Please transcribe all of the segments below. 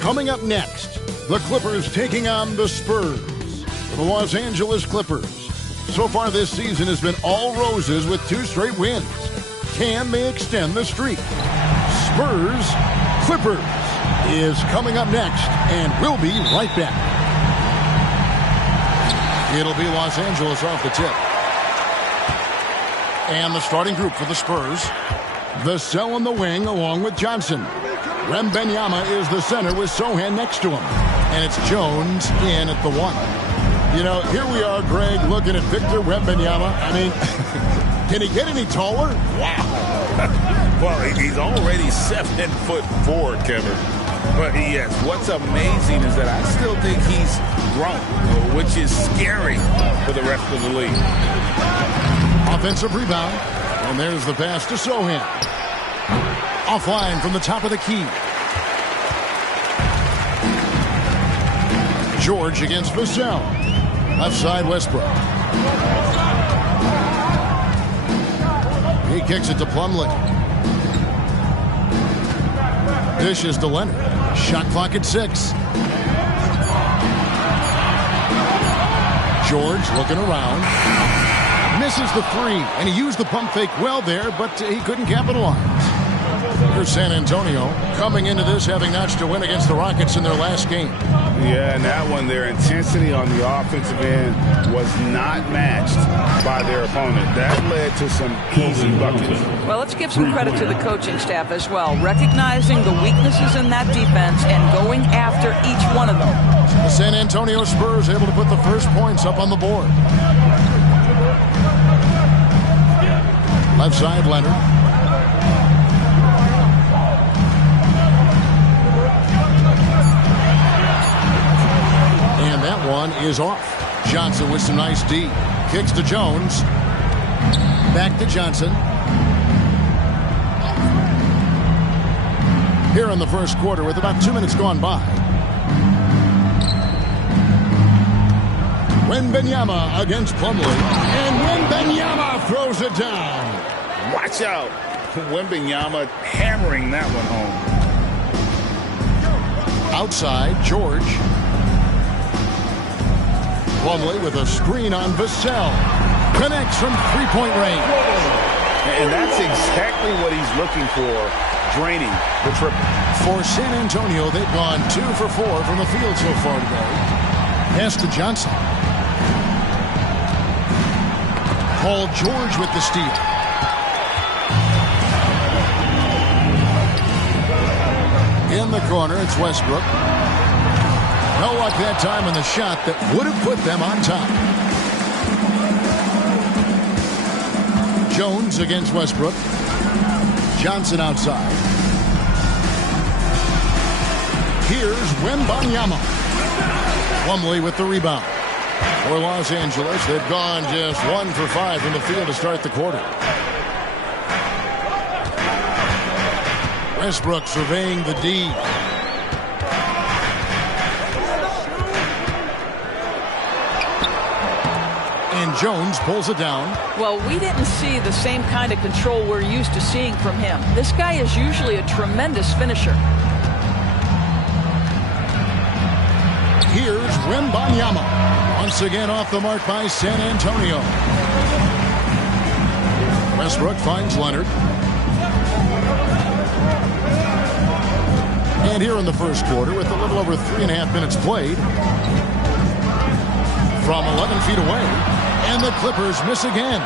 Coming up next, the Clippers taking on the Spurs. The Los Angeles Clippers. So far this season has been all roses with 2 straight wins. Can they extend the streak? Spurs, Clippers is coming up next, and we'll be right back. It'll be Los Angeles off the tip. And the starting group for the Spurs. Vassell in the wing along with Johnson. Wembanyama is the center with Sohan next to him. And it's Jones in at the 1. You know, here we are, Greg, looking at Victor Wembanyama. I mean, can he get any taller? Wow. Well, he's already 7'4", Kevin. But yes, what's amazing is that I still think he's grown, which is scary for the rest of the league. Offensive rebound. And there's the pass to Sohan. Offline from the top of the key. George against Vassell. Left side, Westbrook. He kicks it to Plumlee. Dishes to Leonard. Shot clock at 6. George looking around. Misses the 3, and he used the pump fake well there, but he couldn't capitalize. Here's San Antonio coming into this having notched a win against the Rockets in their last game. Yeah, and that one, their intensity on the offensive end was not matched by their opponent. That led to some easy buckets. Well, let's give some credit to the coaching staff as well, recognizing the weaknesses in that defense and going after each one of them. The San Antonio Spurs able to put the first points up on the board. Left side, Leonard. And that one is off. Johnson with some nice D. Kicks to Jones. Back to Johnson. Here in the first quarter with about 2 minutes gone by. Wembanyama against Plumlee. And Wembanyama throws it down. Watch out. Wembanyama hammering that one home. Outside, George. Plumlee with a screen on Vassell. Connects from three-point range. And that's exactly what he's looking for, draining the triple. For San Antonio, they've gone 2 for 4 from the field so far today. Pass to Johnson. Paul George with the steal. In the corner, it's Westbrook. No luck that time on the shot that would have put them on top. Jones against Westbrook. Johnson outside. Here's Wembanyama. Plumlee with the rebound. For Los Angeles, they've gone just 1 for 5 from the field to start the quarter. Westbrook surveying the D. And Jones pulls it down. Well, we didn't see the same kind of control we're used to seeing from him. This guy is usually a tremendous finisher. Here's Wembanyama. Once again off the mark by San Antonio. Westbrook finds Leonard. And here in the first quarter with a little over 3.5 minutes played. From 11 feet away. And the Clippers miss again.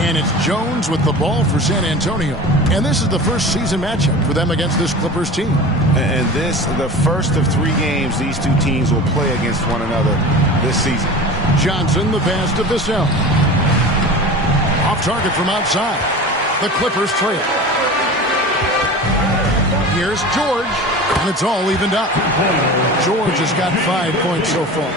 And it's Jones with the ball for San Antonio. And this is the first season matchup for them against this Clippers team. And this, the first of 3 games these two teams will play against one another this season. Johnson, the pass to Vassell. Off target from outside. The Clippers trail. Here's George. And it's all evened up. George has got 5 points so far.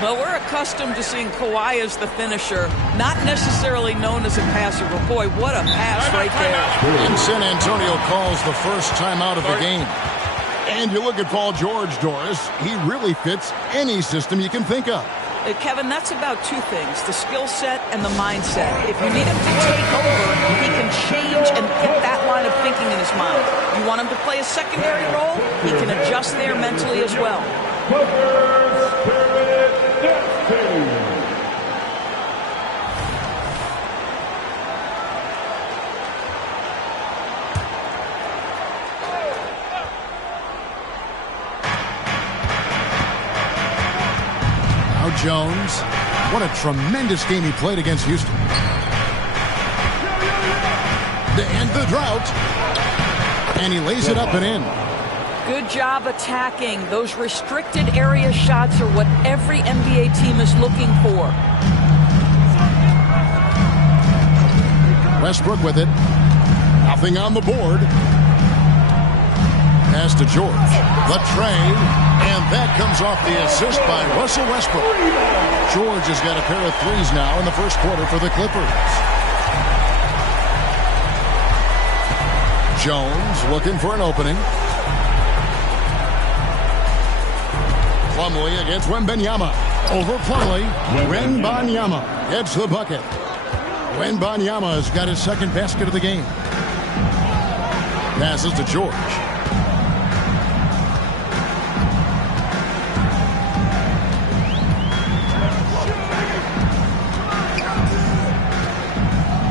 Well, we're accustomed to seeing Kawhi as the finisher, not necessarily known as a passer, but boy, what a pass right there. And San Antonio calls the first timeout of the game. And you look at Paul George, Doris, he really fits any system you can think of. Kevin, that's about 2 things, the skill set and the mindset. If you need him to take over, he can change and get that line of thinking in his mind. You want him to play a secondary role, he can adjust there mentally as well. Now Jones. What a tremendous game he played against Houston. To end the drought. And he lays it up and in. Good job attacking. Those restricted area shots are what every NBA team is looking for. Westbrook with it. Nothing on the board. Pass to George. The tray. And that comes off the assist by Russell Westbrook. George has got a pair of threes now in the first quarter for the Clippers. Jones looking for an opening. Plumlee against Wembanyama. Over Plumlee. Wembanyama gets the bucket. Wembanyama has got his second basket of the game. Passes to George.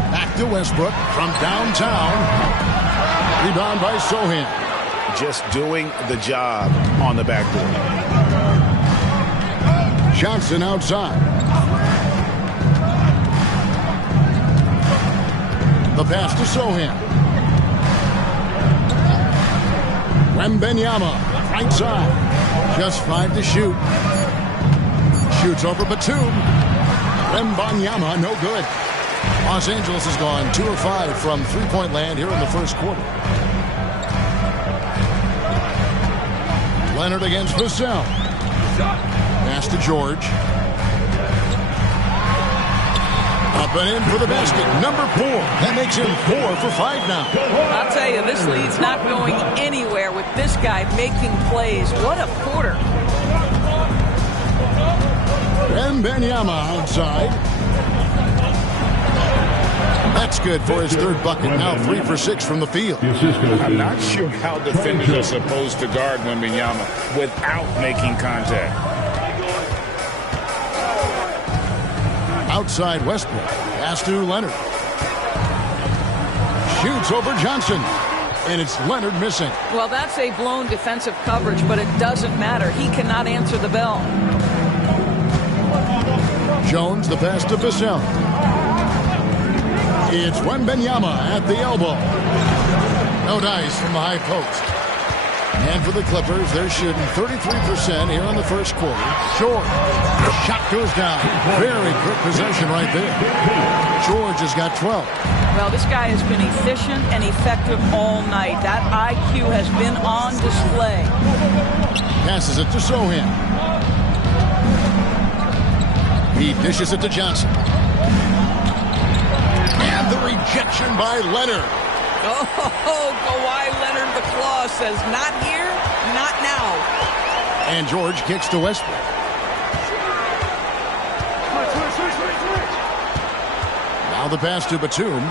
Back to Westbrook from downtown. Rebound by Sohan. Just doing the job on the backboard. Johnson outside. The pass to Sohan. Wembanyama, right side. Just 5 to shoot. Shoots over Batum. Wembanyama, no good. Los Angeles has gone 2 of 5 from three-point land here in the first quarter. Leonard against Vassell. Pass to George. Up and in for the basket. Number 4. That makes him 4 for 5 now. I'll tell you, this lead's not going anywhere with this guy making plays. What a quarter. Wembanyama outside. That's good for his third bucket. Now 3 for 6 from the field. I'm not sure how defenders are supposed to guard Wembanyama without making contact. Outside Westbrook. Pass to Leonard. Shoots over Johnson. And it's Leonard missing. Well, that's a blown defensive coverage, but it doesn't matter. He cannot answer the bell. Jones, the pass to Vassell. It's Wembanyama at the elbow. No dice from the high post. And for the Clippers, they're shooting 33% here in the first quarter. George. The shot goes down. Very quick possession right there. George has got 12. Well, this guy has been efficient and effective all night. That IQ has been on display. Passes it to Sohan. He dishes it to Johnson. And the rejection by Leonard. Oh, Kawhi Leonard, the claw says, not here, not now. And George kicks to Westbrook. Now the pass to Batum.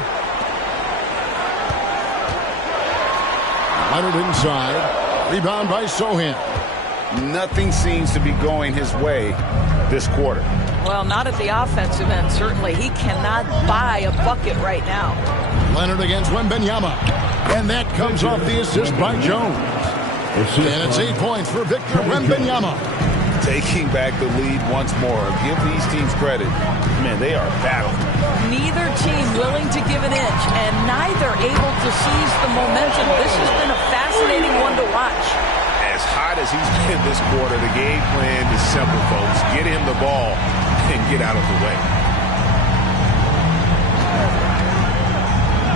Leonard inside. Rebound by Sohan. Nothing seems to be going his way this quarter. Well, not at the offensive end, certainly. He cannot buy a bucket right now. Leonard against Wembanyama. And that comes off the assist by Jones. And it's 8 points for Victor Wembanyama. Taking back the lead once more. Give these teams credit. Man, they are battling. Neither team willing to give an inch, and neither able to seize the momentum. This has been a fascinating one to watch. As hot as he's been this quarter, the game plan is simple, folks. Get him the ball and get out of the way.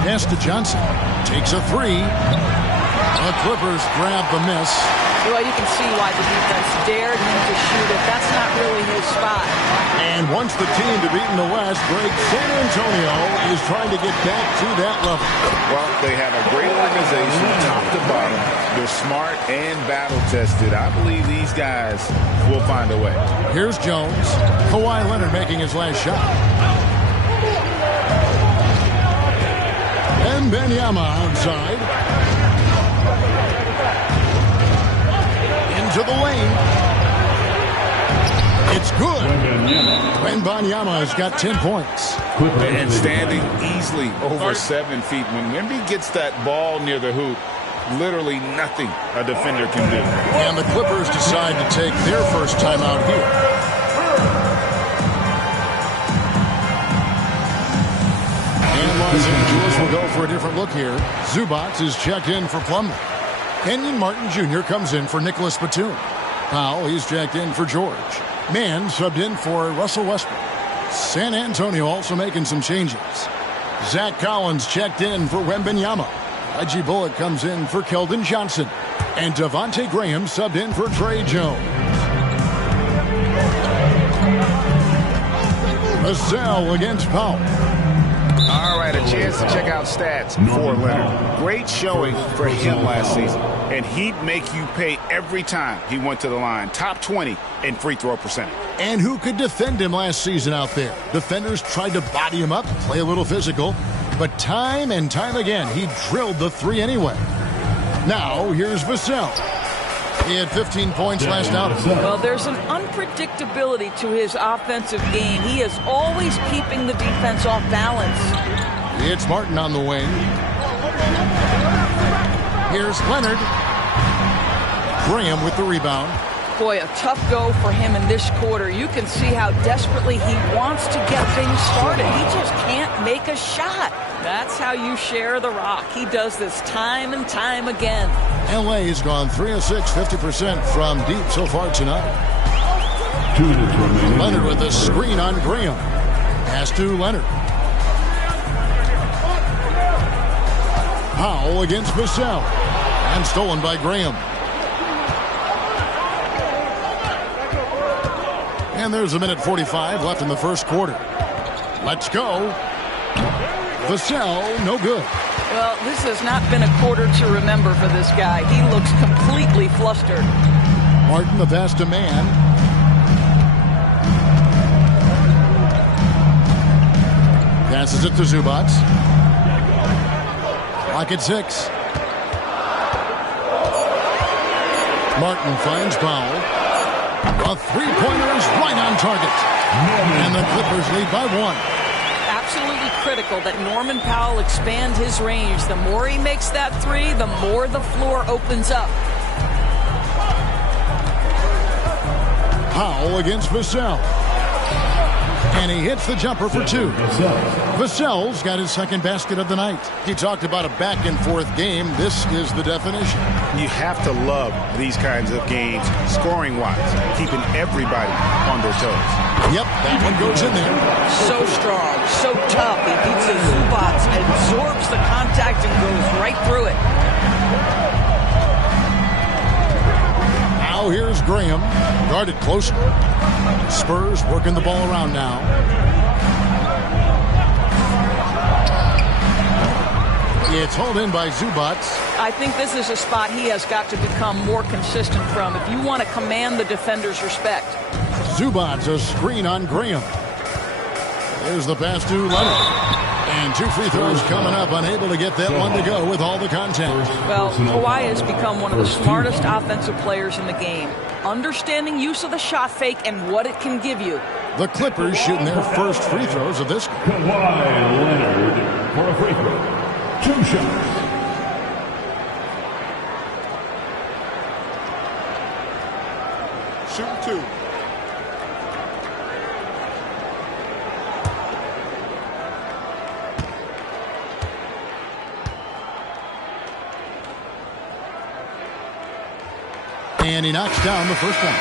Pass to Johnson. Takes a 3. The Clippers grab the miss. Well, you can see why the defense dared him to shoot it. That's not really his spot. And once the team to beat in the West breaks, San Antonio is trying to get back to that level. Well, they have a great organization, top to bottom. They're smart and battle-tested. I believe these guys will find a way. Here's Jones. Kawhi Leonard making his last shot. Wembanyama outside. the lane. It's good. Wembanyama's got 10 points. And standing easily over 7 feet. When Wemby gets that ball near the hoop, literally nothing a defender can do. And the Clippers decide to take their first time out here. And Los Angeles will go for a different look here. Zubats is checked in for Plumlee. Kenyon Martin Jr. comes in for Nicholas Batum. Powell, he's checked in for George. Mann subbed in for Russell Westbrook. San Antonio also making some changes. Zach Collins checked in for Wembanyama. Reggie Bullock comes in for Keldon Johnson. And Devontae Graham subbed in for Trey Jones. Vassell against Powell. All right, a chance to check out stats for Leonard. Great showing for him last season. And he'd make you pay every time he went to the line. Top 20 in free throw percentage. And who could defend him last season out there? Defenders tried to body him up, play a little physical. But time and time again, he drilled the three anyway. Now, here's Vassell. He had 15 points last outing. Well, there's an unpredictability to his offensive game. He is always keeping the defense off balance. It's Martin on the wing. Here's Leonard. Graham with the rebound. Boy, a tough go for him in this quarter. You can see how desperately he wants to get things started. He just can't make a shot. That's how you share the rock. He does this time and time again. LA's gone 3 of 6, 50% from deep so far tonight. Leonard with the screen on Graham. Pass to Leonard. Powell against Vassell. And stolen by Graham. And there's a minute 45 left in the first quarter. Let's go. Vassell, no good. Well, this has not been a quarter to remember for this guy. He looks completely flustered. Martin, the pass to Mann. Passes it to Zubats. Clock at 6. Martin finds Powell. A three-pointer is right on target. And the Clippers lead by 1. Absolutely critical that Norman Powell expand his range. The more he makes that three, the more the floor opens up. Powell against Vassell. And he hits the jumper for 2. Vassell's got his second basket of the night. He talked about a back-and-forth game. This is the definition. You have to love these kinds of games, scoring-wise, keeping everybody on their toes. Yep, that one goes in there. So strong, so tough. He beats the Zubats, absorbs the contact, and goes right through it. Now here's Graham, guarded closer. Spurs working the ball around now. It's hauled in by Zubats. I think this is a spot he has got to become more consistent from if you want to command the defender's respect. Zubats a screen on Graham. There's the pass to Leonard. And 2 free throws coming up, unable to get that one to go with all the contact. Well, Kawhi has become one of the smartest offensive players in the game. Understanding use of the shot fake and what it can give you. The Clippers shooting their first free throws of this game. Kawhi Leonard for a free throw. 2 shots. Shoot 2. And he knocks down the first one.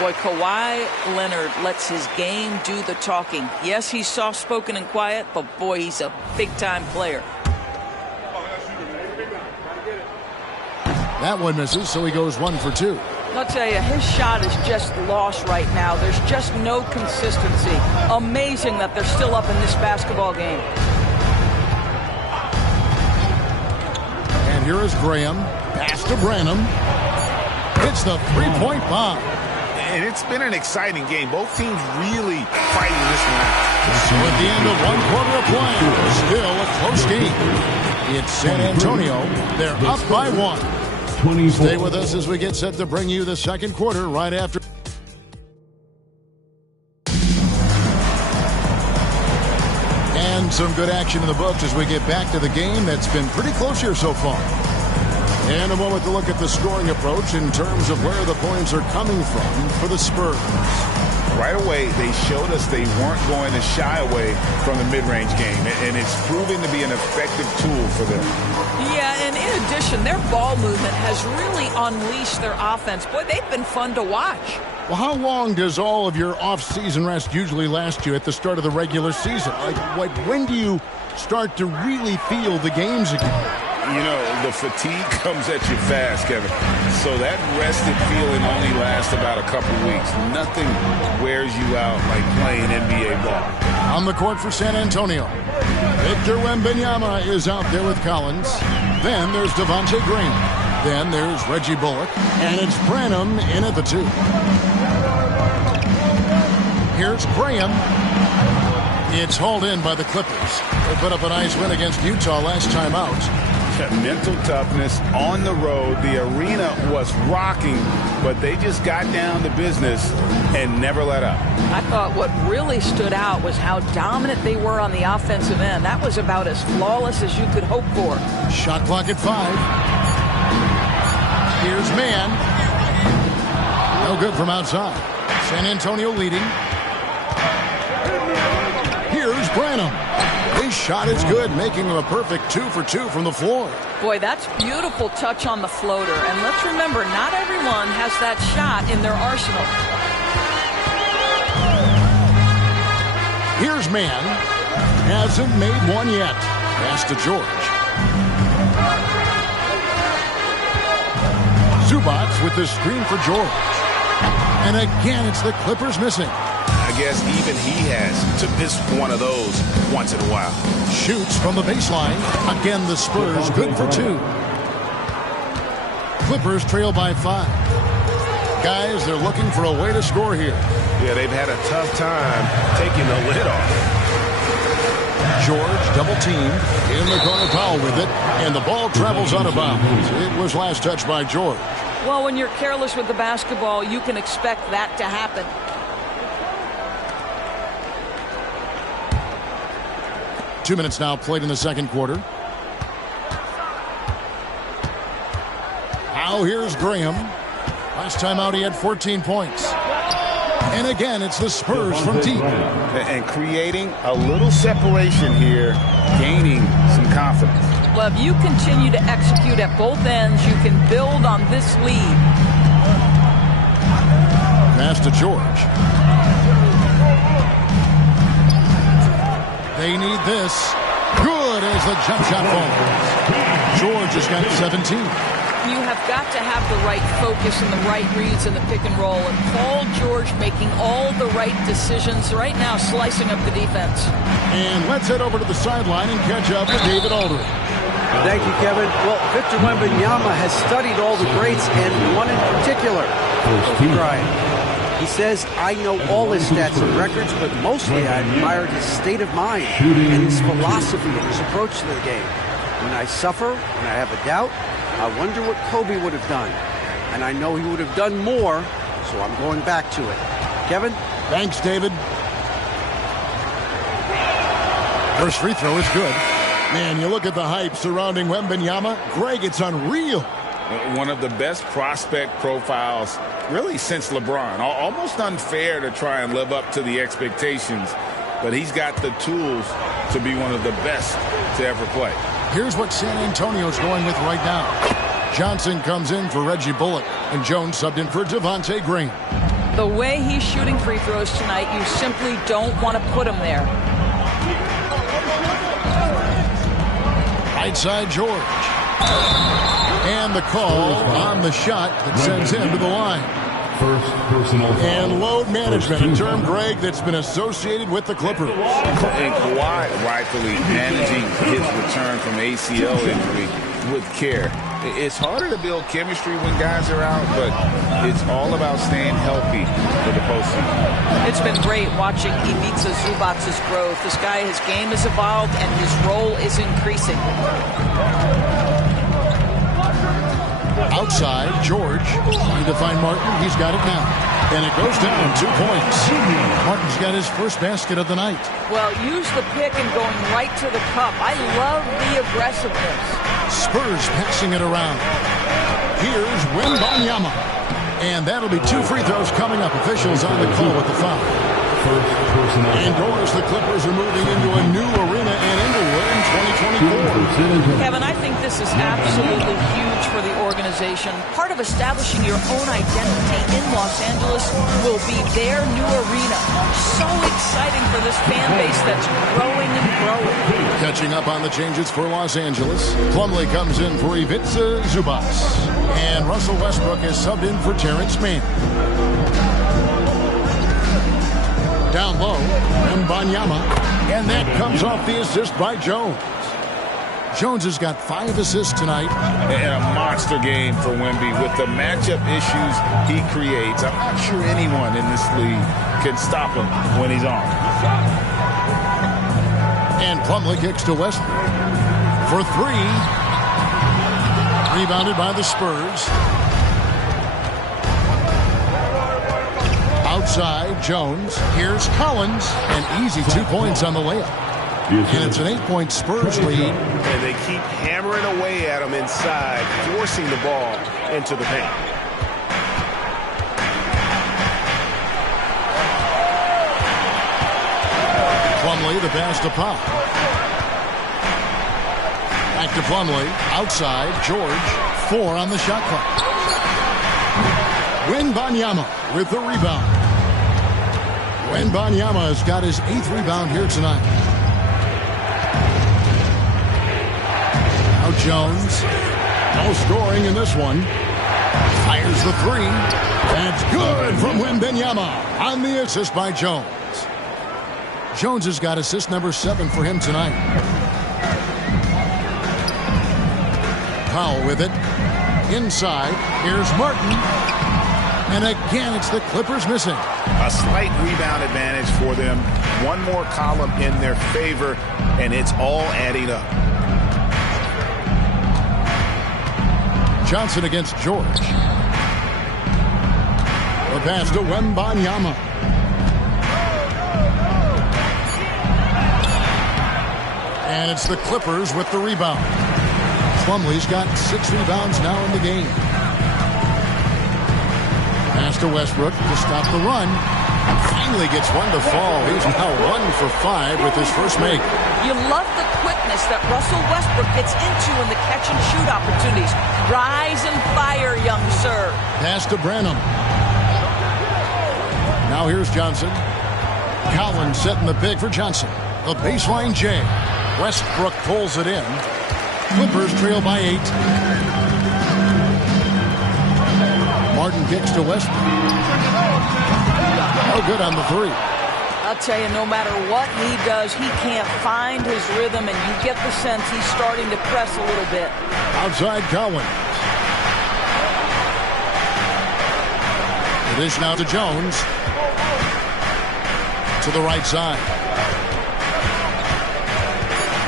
Boy, Kawhi Leonard lets his game do the talking. Yes, he's soft-spoken and quiet, but boy, he's a big-time player. That one misses, so he goes 1 for 2. I'll tell you, his shot is just lost right now. There's just no consistency. Amazing that they're still up in this basketball game. And here is Graham. Pass to Branham. It's the three-point bomb. And it's been an exciting game. Both teams really fighting this one out. So at the end of 1 quarter of play, still a close game. It's San Antonio. They're up by 1. 24. Stay with us as we get set to bring you the second quarter right after. And some good action in the books as we get back to the game that's been pretty close here so far. And a moment to look at the scoring approach in terms of where the points are coming from for the Spurs. Right away, they showed us they weren't going to shy away from the mid-range game, and it's proving to be an effective tool for them. Yeah, and in addition, their ball movement has really unleashed their offense. Boy, they've been fun to watch. Well, how long does all of your off-season rest usually last you at the start of the regular season? Like when do you start to really feel the games again? You know, the fatigue comes at you fast, Kevin. So that rested feeling only lasts about a couple weeks. Nothing wears you out like playing NBA ball. On the court for San Antonio, Victor Wembanyama is out there with Collins. Then there's Devontae Green. Then there's Reggie Bullock. And it's Branham in at the 2. Here's Graham. It's hauled in by the Clippers. They put up a nice win against Utah last time out. Mental toughness on the road. The arena was rocking, but they just got down to business and never let up. I thought what really stood out was how dominant they were on the offensive end. That was about as flawless as you could hope for. Shot clock at 5. Here's Mann. No good from outside. San Antonio leading. Here's Branham. His shot is good, making him a perfect 2 for 2 from the floor. Boy, that's beautiful touch on the floater. And let's remember, not everyone has that shot in their arsenal. Here's Mann. Hasn't made one yet. Pass to George. Zubac with the screen for George. And again, it's the Clippers missing. I guess even he has to miss one of those once in a while. Shoots from the baseline. Again, the Spurs good for 2. Clippers trail by 5. Guys, they're looking for a way to score here. Yeah, they've had a tough time taking the lid off. George double teamed in the corner, foul with it, and the ball travels out of bounds. It was last touched by George. Well, when you're careless with the basketball, you can expect that to happen. Two minutes now played in the second quarter. Now here's Graham. Last time out he had 14 points. And again, it's the Spurs from deep. And creating a little separation here, gaining some confidence. Well, if you continue to execute at both ends, you can build on this lead. Pass to George. They need this. Good as the jump shot falls. George has got 17. You have got to have the right focus and the right reads in the pick and roll. And Paul George making all the right decisions right now, slicing up the defense. And let's head over to the sideline and catch up with David Aldridge. Thank you, Kevin. Well, Victor Wembanyama has studied all the greats and one in particular. He says, I know all his stats and records, but mostly I admired his state of mind and his philosophy and his approach to the game. When I suffer, when I have a doubt, I wonder what Kobe would have done. And I know he would have done more, so I'm going back to it. Kevin? Thanks, David. First free throw is good. Man, you look at the hype surrounding Wembanyama. Greg, it's unreal. One of the best prospect profiles really since LeBron. Almost unfair to try and live up to the expectations, but he's got the tools to be one of the best to ever play. Here's what San Antonio's going with right now. Johnson comes in for Reggie Bullock, and Jones subbed in for Devontae Green. The way he's shooting free throws tonight, you simply don't want to put him there. Right side, George. And the call on the shot that sends him to the line. First personal foul. And load management, a term, Greg, that's been associated with the Clippers. And Kawhi rightfully managing his return from ACL injury with care. It's harder to build chemistry when guys are out, but it's all about staying healthy for the postseason. It's been great watching Ivica Zubac's growth. This guy, his game has evolved and his role is increasing. Outside, George trying to find Martin. He's got it now. And it goes down 2 points. Martin's got his first basket of the night. Well, use the pick and going right to the cup. I love the aggressiveness. Spurs passing it around. Here's Wembanyama. And that'll be 2 free throws coming up. Officials on the call with the foul. Indoors, the Clippers are moving into a new arena in Inglewood in 2024. Kevin, I think this is absolutely huge for the organization. Part of establishing your own identity in Los Angeles will be their new arena. So exciting for this fan base that's growing and growing. Catching up on the changes for Los Angeles. Plumlee comes in for Ivica Zubac. And Russell Westbrook is subbed in for Terrence Mann. Down low, Wembanyama, and that comes off the assist by Jones. Jones has got 5 assists tonight. And a monster game for Wemby with the matchup issues he creates. I'm not sure anyone in this league can stop him when he's on. And Plumlee kicks to Westbrook for 3. Rebounded by the Spurs. Outside, Jones. Here's Collins. An easy 2 points on the layup. And it's an 8-point Spurs lead. And they keep hammering away at him inside, forcing the ball into the paint. Plumlee, the pass to Pop. Back to Plumlee. Outside, George. 4 on the shot clock. Wembanyama with the rebound. Wembanyama has got his 8th rebound here tonight. Now Jones. No scoring in this one. Fires the 3. That's good from Wembanyama on the assist by Jones. Jones has got assist number 7 for him tonight. Powell with it. Inside. Here's Martin. And again, it's the Clippers missing. A slight rebound advantage for them. One more column in their favor, and it's all adding up. Johnson against George. The pass to Wembanyama. And it's the Clippers with the rebound. Plumlee's got 6 rebounds now in the game. Pass to Westbrook to stop the run. Finally gets one to fall. He's now 1 for 5 with his first make. You love the quickness that Russell Westbrook gets into in the catch and shoot opportunities. Rise and fire, young sir. Pass to Branham. Now here's Johnson. Collins setting the pick for Johnson. The baseline J. Westbrook pulls it in. Clippers trail by 8. Martin kicks to Westbrook. No good on the 3. I'll tell you, no matter what he does, he can't find his rhythm, and you get the sense he's starting to press a little bit. Outside Collins. The dish now to Jones. To the right side.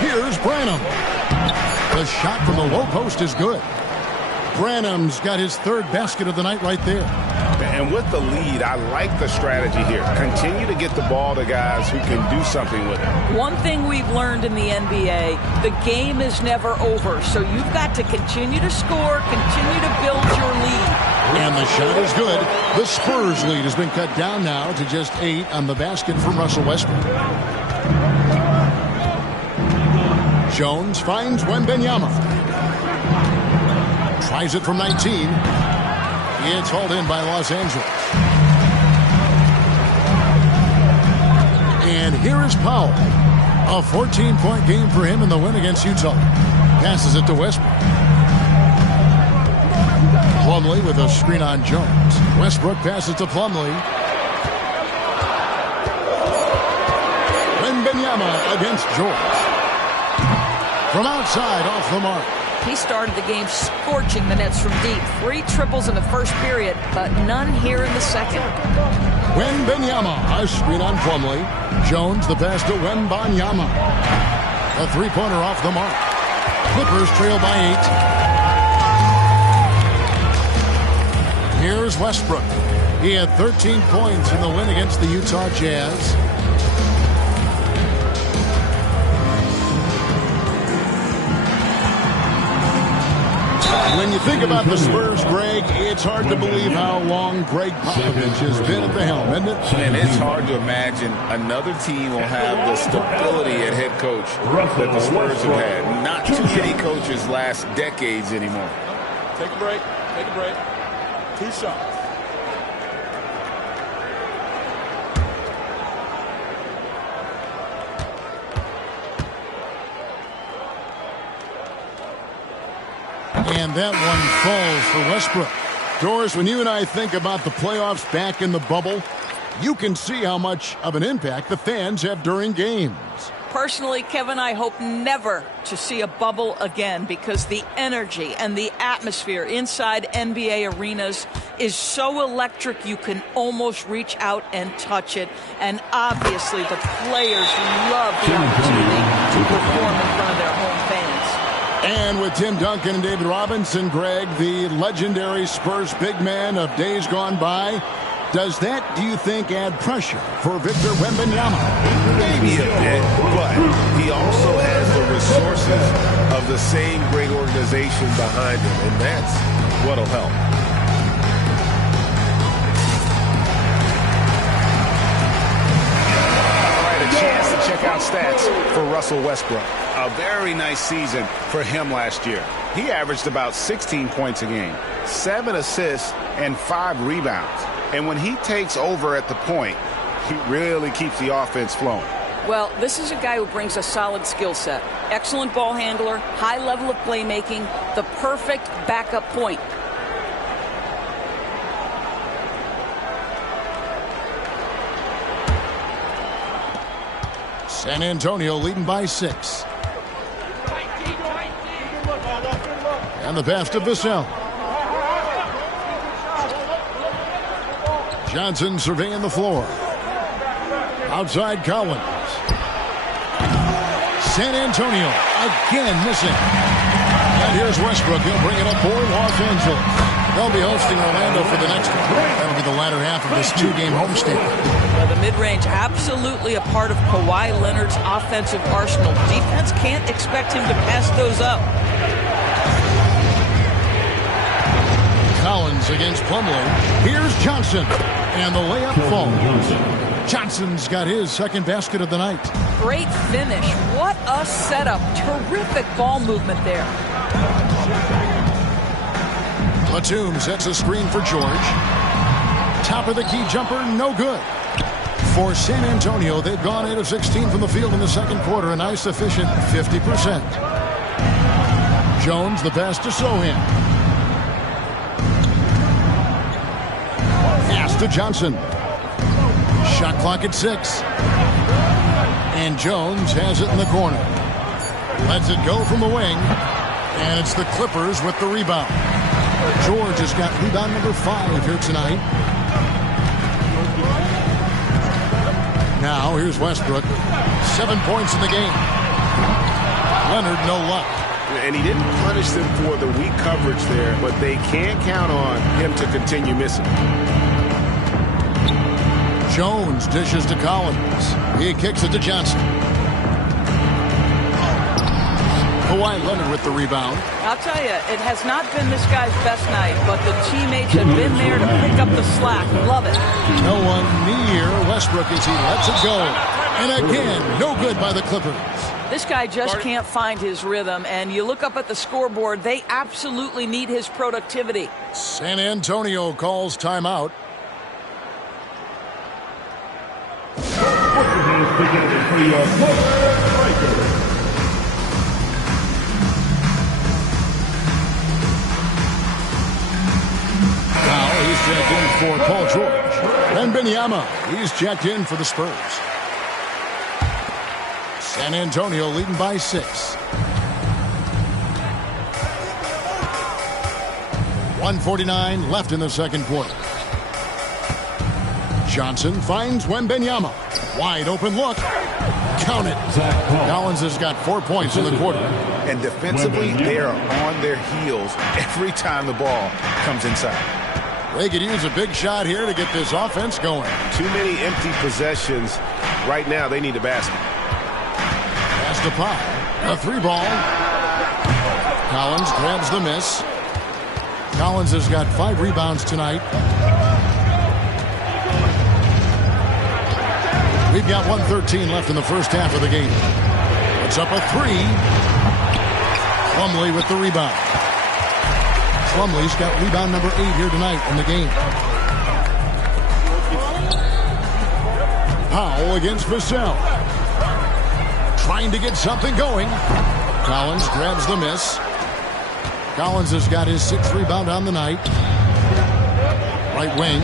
Here's Branham. The shot from the low post is good. Branham's got his 3rd basket of the night right there. And with the lead, I like the strategy here. Continue to get the ball to guys who can do something with it. One thing we've learned in the NBA, the game is never over. So you've got to continue to score, continue to build your lead. And the shot is good. The Spurs lead has been cut down now to just 8 on the basket from Russell Westbrook. Jones finds Wembanyama. Tries it from 19. It's hauled in by Los Angeles. And here is Powell. A 14-point game for him in the win against Utah. Passes it to Westbrook. Plumlee with a screen on Jones. Westbrook passes to Plumlee. Wembanyama against George. From outside, off the mark. He started the game scorching the Nets from deep. 3 triples in the first period, but none here in the second. Wembanyama, a screen on Plumlee. Jones, the pass to Wembanyama. A 3-pointer off the mark. Clippers trail by Here's Westbrook. He had 13 points in the win against the Utah Jazz. When you think about the Spurs, Greg, it's hard to believe how long Greg Popovich has been at the helm, isn't it? And it's hard to imagine another team will have the stability at head coach that the Spurs have had. Not too many coaches last decades anymore. Take a break. Take a break. 2 shots. And that one falls for Westbrook. Doris, when you and I think about the playoffs back in the bubble, you can see how much of an impact the fans have during games. Personally, Kevin, I hope never to see a bubble again because the energy and the atmosphere inside NBA arenas is so electric you can almost reach out and touch it. And obviously the players love the opportunity to perform in front of their home fans. And with Tim Duncan and David Robinson, Greg, the legendary Spurs big man of days gone by, does that, do you think, add pressure for Victor Wembanyama? Maybe a bit, but he also has the resources of the same great organization behind him, and that's what'll help. All right, a chance to check out stats for Russell Westbrook. A very nice season for him last year. He averaged about 16 points a game, 7 assists, and 5 rebounds. And when he takes over at the point, he really keeps the offense flowing. Well, this is a guy who brings a solid skill set. Excellent ball handler, high level of playmaking, the perfect backup point. San Antonio leading by 6. And the pass to Vassell. Johnson surveying the floor. Outside Collins. San Antonio again missing. And here's Westbrook. He'll bring it up for Los Angeles. They'll be hosting Orlando for the next one. That'll be the latter half of this 2-game homestand. Well, the mid-range absolutely a part of Kawhi Leonard's offensive arsenal. Defense can't expect him to pass those up. Collins against Plumlee. Here's Johnson. And the layup falls. Johnson's got his second basket of the night. Great finish. What a setup. Terrific ball movement there. Batum sets a screen for George. Top of the key jumper, no good. For San Antonio, they've gone 8 of 16 from the field in the second quarter, a nice efficient 50%. Jones, the pass to Sohan. Pass to Johnson. Shot clock at 6. And Jones has it in the corner. Lets it go from the wing. And it's the Clippers with the rebound. George has got rebound number 5 here tonight. Now here's Westbrook. 7 points in the game. Leonard, no luck. And he didn't punish them for the weak coverage there, but they can't count on him to continue missing. Jones dishes to Collins. He kicks it to Johnson. Kawhi Leonard with the rebound. I'll tell you, it has not been this guy's best night, but the teammates have been there to pick up the slack. Love it. No one near Westbrook as he lets it go. And again, no good by the Clippers. This guy just can't find his rhythm, and you look up at the scoreboard, they absolutely need his productivity. San Antonio calls timeout. Now he's checked in for Paul George. And Wembanyama, he's checked in for the Spurs. San Antonio leading by 6. 1:49 left in the second quarter. Johnson finds Wembanyama. Wide open look. Count it. Collins has got 4 points in the quarter. And defensively, they are on their heels every time the ball comes inside. They could use a big shot here to get this offense going. Too many empty possessions. Right now, they need a basket. Pass to Pop. A 3-ball. Collins grabs the miss. Collins has got 5 rebounds tonight. We've got 1:13 left in the first half of the game. It's up a 3. Plumlee with the rebound. Plumlee's got rebound number 8 here tonight in the game. Powell against Vassell. Trying to get something going. Collins grabs the miss. Collins has got his 6th rebound on the night. Right wing.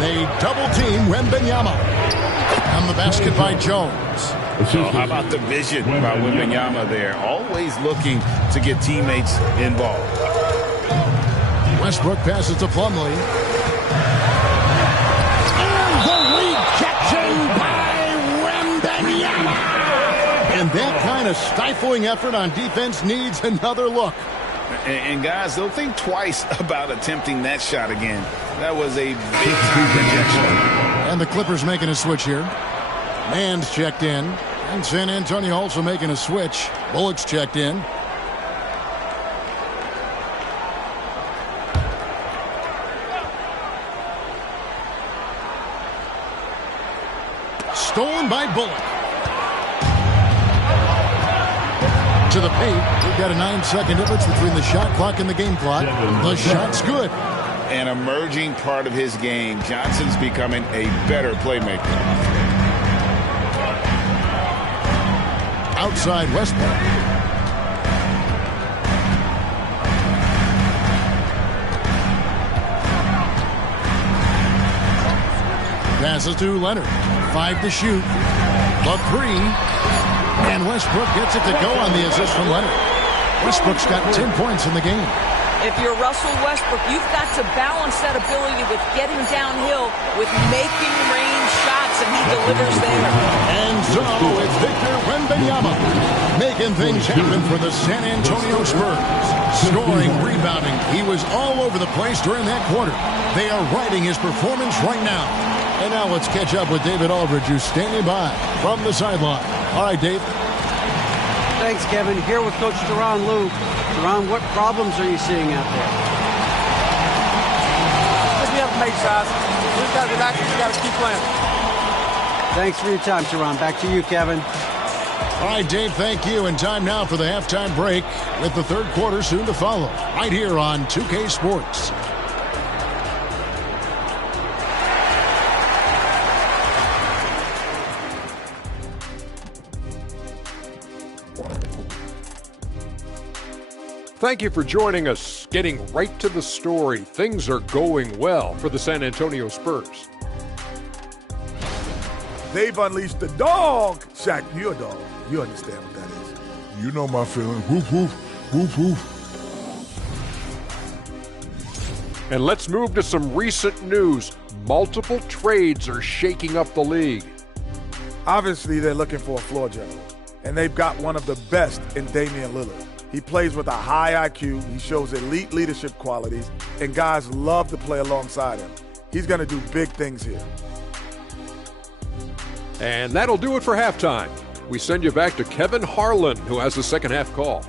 They double team Wembanyama. And the basket by Jones. Oh, how about the vision by Wembanyama there? Always looking to get teammates involved. Westbrook passes to Plumlee. And the rejection by Wembanyama. And that kind of stifling effort on defense needs another look. And guys, they'll think twice about attempting that shot again. That was a big-time rejection. And the Clippers making a switch here. Mann's checked in. And San Antonio also making a switch. Bullock's checked in. Stolen by Bullock. To the paint. We've got a 9-second difference between the shot clock and the game clock. The shot's good. An emerging part of his game. Johnson's becoming a better playmaker. Outside Westbrook. Passes to Leonard. 5 to shoot. The 3. And Westbrook gets it to go on the assist from Leonard. Westbrook's got 10 points in the game. If you're Russell Westbrook, you've got to balance that ability with getting downhill, with making range shots, and he delivers there. And so it's Victor Wembanyama making things happen for the San Antonio Spurs. Scoring, rebounding. He was all over the place during that quarter. They are riding his performance right now. And now let's catch up with David Aldridge, who's standing by from the sideline. All right, Dave. Thanks, Kevin. Here with Coach Teron Lue. Teron, what problems are you seeing out there? Just be able to make shots. We just got to relax. We just got to keep playing. Thanks for your time, Teron. Back to you, Kevin. All right, Dave, thank you. And time now for the halftime break with the third quarter soon to follow. Right here on 2K Sports. Thank you for joining us. Getting right to the story. Things are going well for the San Antonio Spurs. They've unleashed the dog. Shaq, you're a dog. You understand what that is. You know my feeling. Woof, woof, woof, woof. And let's move to some recent news. Multiple trades are shaking up the league. Obviously, they're looking for a floor general, and they've got one of the best in Damian Lillard. He plays with a high IQ. He shows elite leadership qualities, and guys love to play alongside him. He's going to do big things here. And that'll do it for halftime. We send you back to Kevin Harlan, who has the second half call.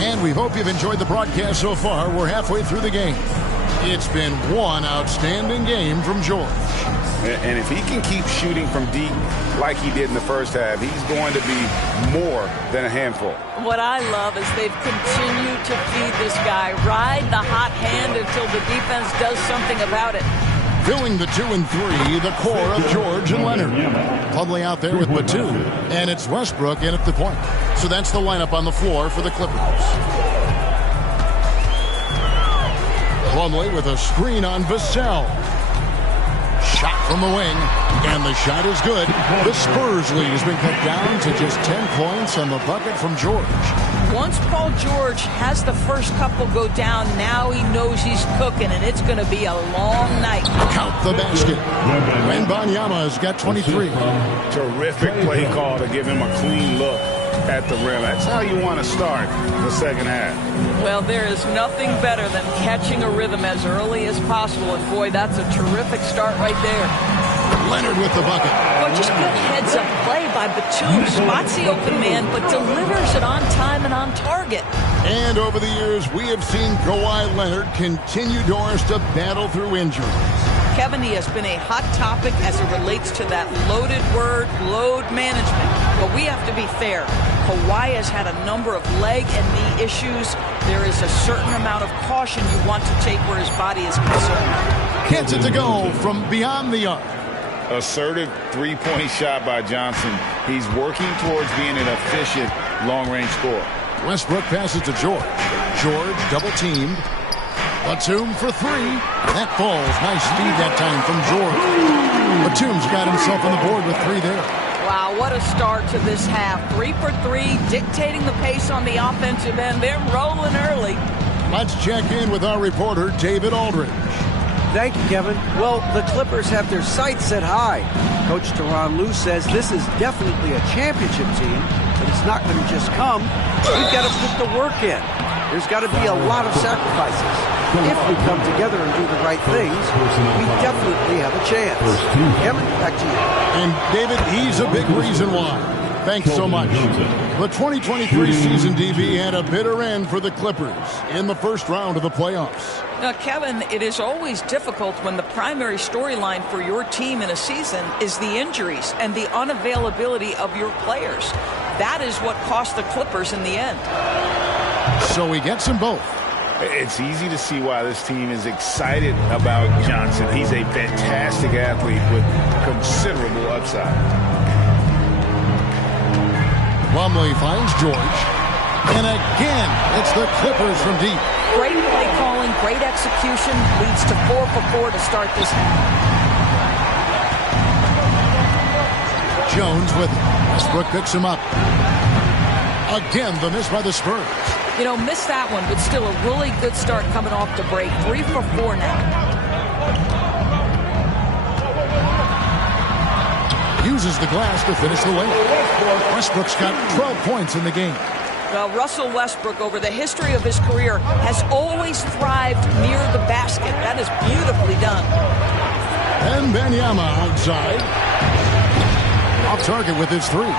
And we hope you've enjoyed the broadcast so far. We're halfway through the game. It's been one outstanding game from George. And if he can keep shooting from deep like he did in the first half, he's going to be more than a handful. What I love is they've continued to feed this guy. Ride the hot hand until the defense does something about it. Filling the 2 and 3, the core of George and Leonard. Plumlee out there with Batum. And it's Westbrook in at the point. So that's the lineup on the floor for the Clippers. Plumlee with a screen on Vassell. Shot from the wing, and the shot is good. The Spurs lead has been cut down to just 10 points on the bucket from George. Once Paul George has the first couple go down, now he knows he's cooking, and it's going to be a long night. Count the basket. Wembanyama has got 23. Terrific play call to give him a clean look at the rim. That's how you want to start the second half. Well, there is nothing better than catching a rhythm as early as possible, and boy, that's a terrific start right there. Leonard with the bucket. Well, just good heads-up play by Batum. Spots the open man, but delivers it on time and on target. And over the years, we have seen Kawhi Leonard continue doors to battle through injuries. Kevin, he has been a hot topic as it relates to that loaded word, load management. But we have to be fair. Kawhi has had a number of leg and knee issues. There is a certain amount of caution you want to take where his body is concerned. Gets it to go from beyond the arc. Assertive three-point shot by Johnson. He's working towards being an efficient long-range scorer. Westbrook passes to George. George double-teamed. Batum for three. That falls. Nice speed that time from George. Batum's got himself on the board with three there. Wow, what a start to this half. 3 for 3, dictating the pace on the offensive end. They're rolling early. Let's check in with our reporter, David Aldridge. Thank you, Kevin. Well, the Clippers have their sights set high. Coach Tyronn Lue says this is definitely a championship team, but it's not going to just come. We've got to put the work in. There's got to be a lot of sacrifices. If we come together and do the right things, we definitely have a chance. Kevin, back to you. And David, he's a big reason why. Thanks so much. The 2023 season, DB, had a bitter end for the Clippers in the first round of the playoffs. Now, Kevin, it is always difficult when the primary storyline for your team in a season is the injuries and the unavailability of your players. That is what cost the Clippers in the end. So he gets them both. It's easy to see why this team is excited about Johnson. He's a fantastic athlete with considerable upside. Plumlee finds George. And again, it's the Clippers from deep. Great play calling, great execution, leads to 4 for 4 to start this half. Jones with it. Westbrook picks him up. Again, the miss by the Spurs. You know, missed that one, but still a really good start coming off the break. 3 for 4 now. Uses the glass to finish the layup. Westbrook's got 12 points in the game. Well, Russell Westbrook, over the history of his career, has always thrived near the basket. That is beautifully done. And Wembanyama outside. Off target with his three.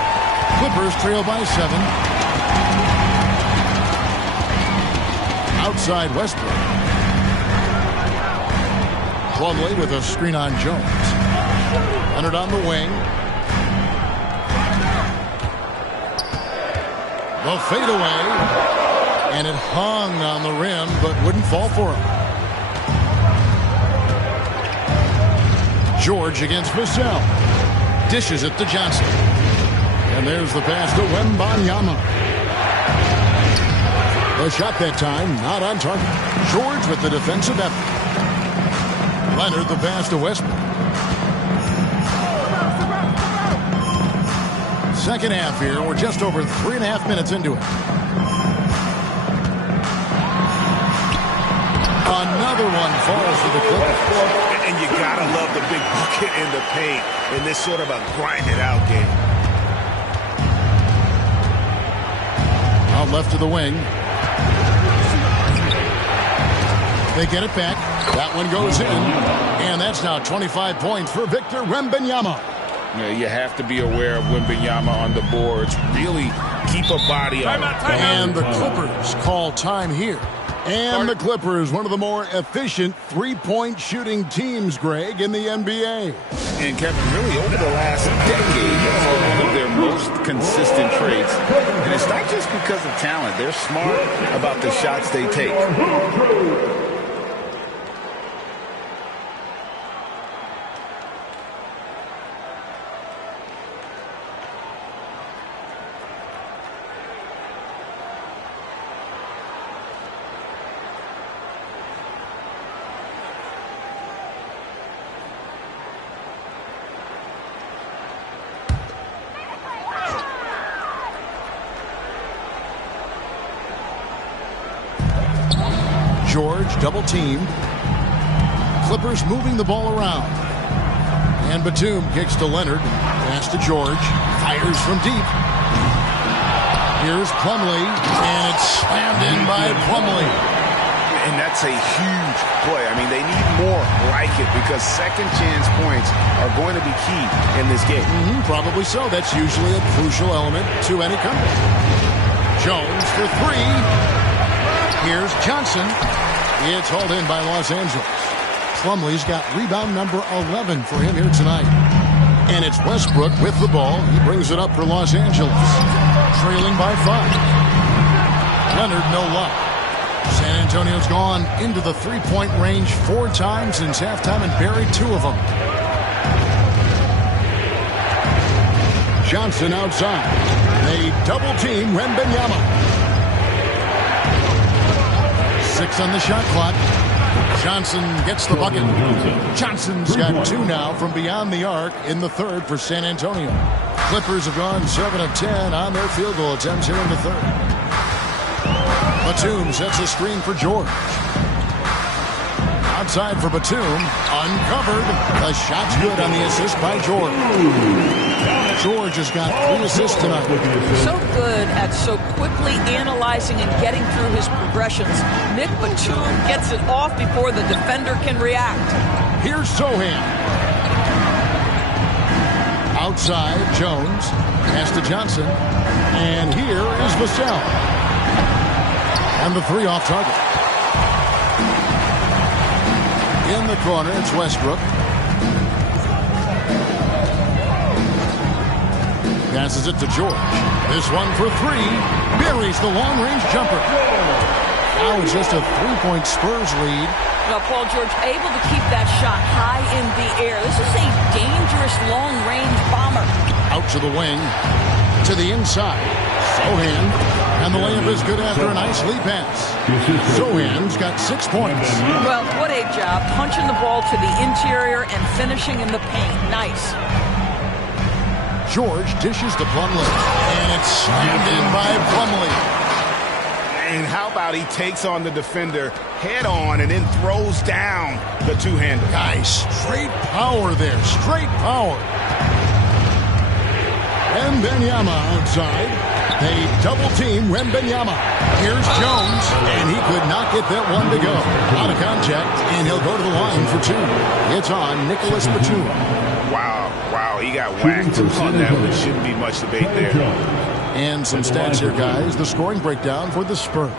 Clippers trail by 7. Outside Westbrook. Plumlee with a screen on Jones. Leonard on the wing. The fadeaway. And it hung on the rim, but wouldn't fall for him. George against Vassell. Dishes it to Johnson. And there's the pass to Wembanyama. The shot that time, not on target. George with the defensive effort. Leonard the pass to Westbrook. Second half here. We're just over 3.5 minutes into it. Another one falls for the Clippers. And you gotta love the big bucket in the paint in this sort of a grind-it-out game. Out left to the wing. They get it back. That one goes in. And that's now 25 points for Victor Wembanyama. You have to be aware of Wembanyama on the boards. Really keep a body on it. And the Clippers call time here. And the Clippers, one of the more efficient three-point shooting teams, Greg, in the NBA. And Kevin, really over the last decade, one of their most consistent traits. And it's not just because of talent. They're smart about the shots they take. double-teamed. Clippers moving the ball around. And Batum kicks to Leonard. Pass to George. Fires from deep. Here's Plumlee. And it's slammed in by Plumlee. And that's a huge play. I mean, they need more like it because second chance points are going to be key in this game. Probably so. That's usually a crucial element to any comeback. Jones for three. Here's Johnson. It's hauled in by Los Angeles. Plumlee's got rebound number 11 for him here tonight. And it's Westbrook with the ball. He brings it up for Los Angeles. Trailing by 5. Leonard, no luck. San Antonio's gone into the three-point range 4 times since halftime and buried 2 of them. Johnson outside. They double-team Wembanyama. 6 on the shot clock. Johnson gets the bucket. Johnson's got 2 now from beyond the arc in the third for San Antonio. Clippers have gone 7 of 10 on their field goal attempts here in the third. Batum sets a screen for George. Outside for Batum. Uncovered. The shot's good on the assist by George. George has got 3 assists tonight. So good at so quickly analyzing and getting through his progressions. Nick Batum gets it off before the defender can react. Here's Sohan. Outside, Jones. Pass to Johnson. And here is Vassell. And the 3 off target. In the corner, it's Westbrook. Passes it to George. This one for 3. Buries the long-range jumper. Now it's just a 3-point Spurs lead. Well, Paul George able to keep that shot high in the air. This is a dangerous long-range bomber. Out to the wing. To the inside. Sohan. And the layup is good after a nice lead pass. Sohan's got 6 points. Well, what a job. Punching the ball to the interior and finishing in the paint. Nice. George dishes to Plumlee. And it's slammed in by Plumlee. And how about he takes on the defender head on and then throws down the two-hander. Nice. Straight power there. Straight power. Wembanyama outside. They double-team Wembanyama. Here's Jones, and he could not get that one to go. Out of contact, and he'll go to the line for 2. It's on Nicholas Batum. Wow, he got whacked on that, which shouldn't be much debate there. And some stats here, guys. The scoring breakdown for the Spurs.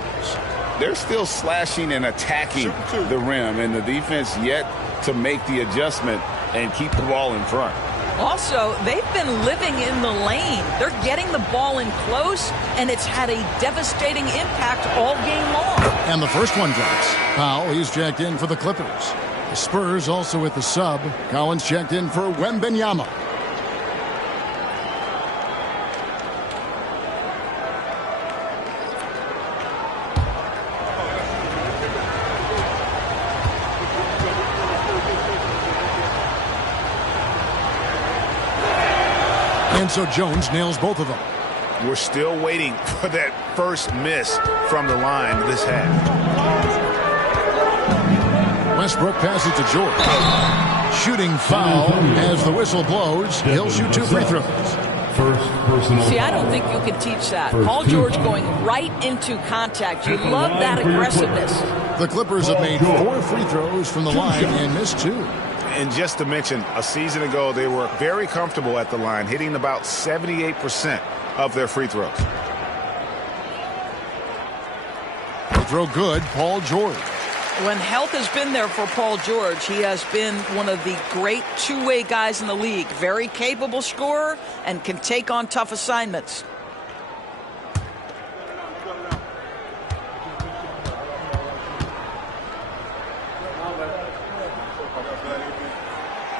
They're still slashing and attacking the rim, and the defense yet to make the adjustment and keep the ball in front. Also, they've been living in the lane. They're getting the ball in close, and it's had a devastating impact all game long. And the first one drops. Powell, he's checked in for the Clippers. The Spurs also with the sub. Collins checked in for Wembanyama. And so Jones nails both of them. We're still waiting for that first miss from the line this half. Westbrook passes to George. Shooting foul as the whistle blows. He'll shoot 2 free throws. See, I don't think you can teach that. Paul George going right into contact. You love that aggressiveness. The Clippers have made 4 free throws from the line and missed 2. And just to mention, a season ago, they were very comfortable at the line, hitting about 78% of their free throws. Free throw good, Paul George. When health has been there for Paul George, he has been one of the great two-way guys in the league. Very capable scorer and can take on tough assignments.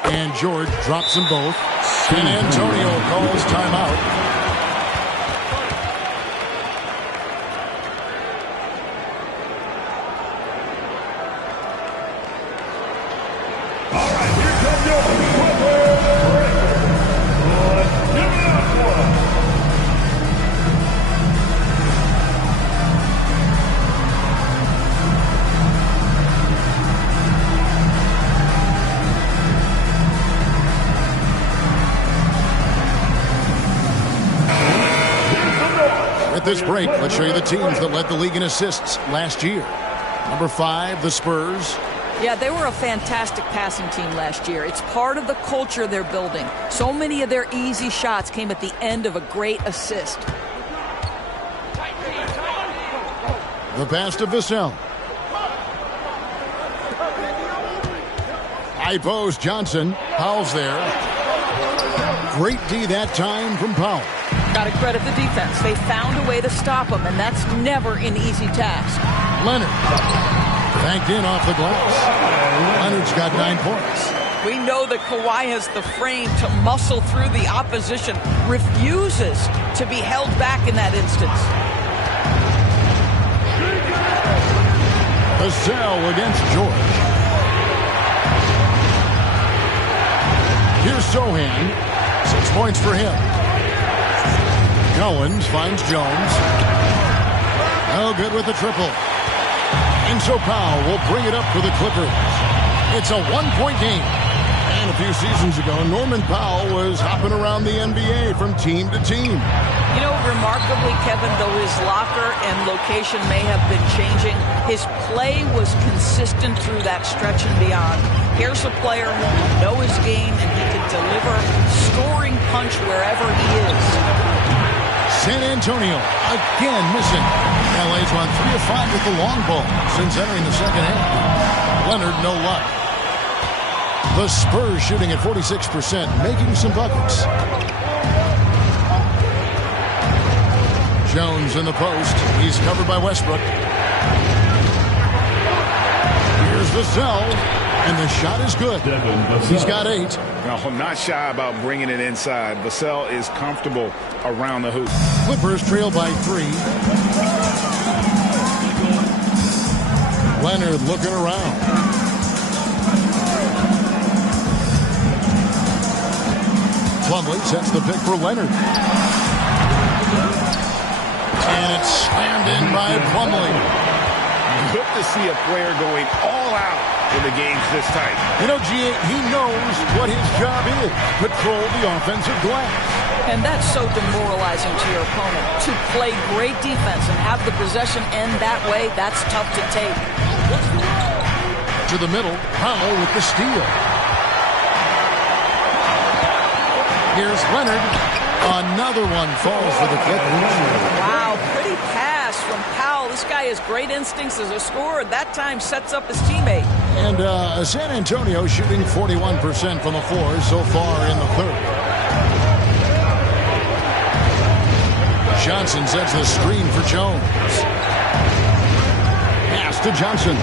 And George drops them both. San Antonio calls timeout. All right, here comes your Clippers. Give it up for them. this break, let's show you the teams that led the league in assists last year. Number 5, the Spurs. Yeah, they were a fantastic passing team last year. It's part of the culture they're building. So many of their easy shots came at the end of a great assist. The pass to Vassell. High post, Johnson. Powell's there. Great D that time from Powell. Got to credit the defense. They found a way to stop him, and that's never an easy task. Leonard. Banked in off the glass. Leonard's got 9 points. We know that Kawhi has the frame to muscle through the opposition, refuses to be held back in that instance. Vassell against George. Here's Sohan. 6 points for him. Collins finds Jones. No good with the triple. And so Powell will bring it up for the Clippers. It's a 1-point game. And a few seasons ago, Norman Powell was hopping around the NBA from team to team. You know, remarkably, Kevin, though his locker and location may have been changing, his play was consistent through that stretch and beyond. Here's a player who can know his game and he can deliver scoring punch wherever he is. San Antonio again missing. LA's won 3 of 5 with the long ball since entering the second half. Leonard, no luck. The Spurs shooting at 46%, making some buckets. Jones in the post. He's covered by Westbrook. Here's Vassell, and the shot is good. He's got 8. No, not shy about bringing it inside. Vassell is comfortable around the hoop. Clippers trail by 3. Leonard looking around. Plumlee sets the pick for Leonard. And it's slammed in by Plumlee. Good to see a player going all out in the games this tight. You know, G.A., he knows what his job is. Patrol the offensive glass. And that's so demoralizing to your opponent. To play great defense and have the possession end that way, that's tough to take. To the middle, Powell with the steal. Here's Leonard. Another one falls for the Clippers. Wow, pretty pass from Powell. This guy has great instincts as a scorer. That time sets up his teammate. And San Antonio shooting 41% from the floor so far in the third. Johnson sets the screen for Jones. Pass to Johnson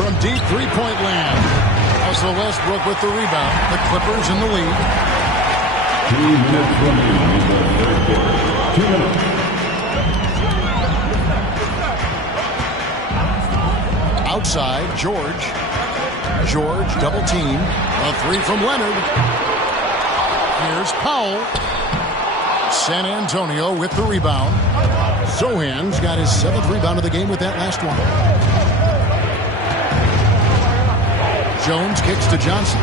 from deep three-point land. Also Westbrook with the rebound. The Clippers in the lead. 2 minutes remaining in the third quarter. 2 minutes. Outside, George. George double team. A 3 from Leonard. Here's Powell. San Antonio with the rebound. Sohan's got his 7th rebound of the game with that last one. Jones kicks to Johnson.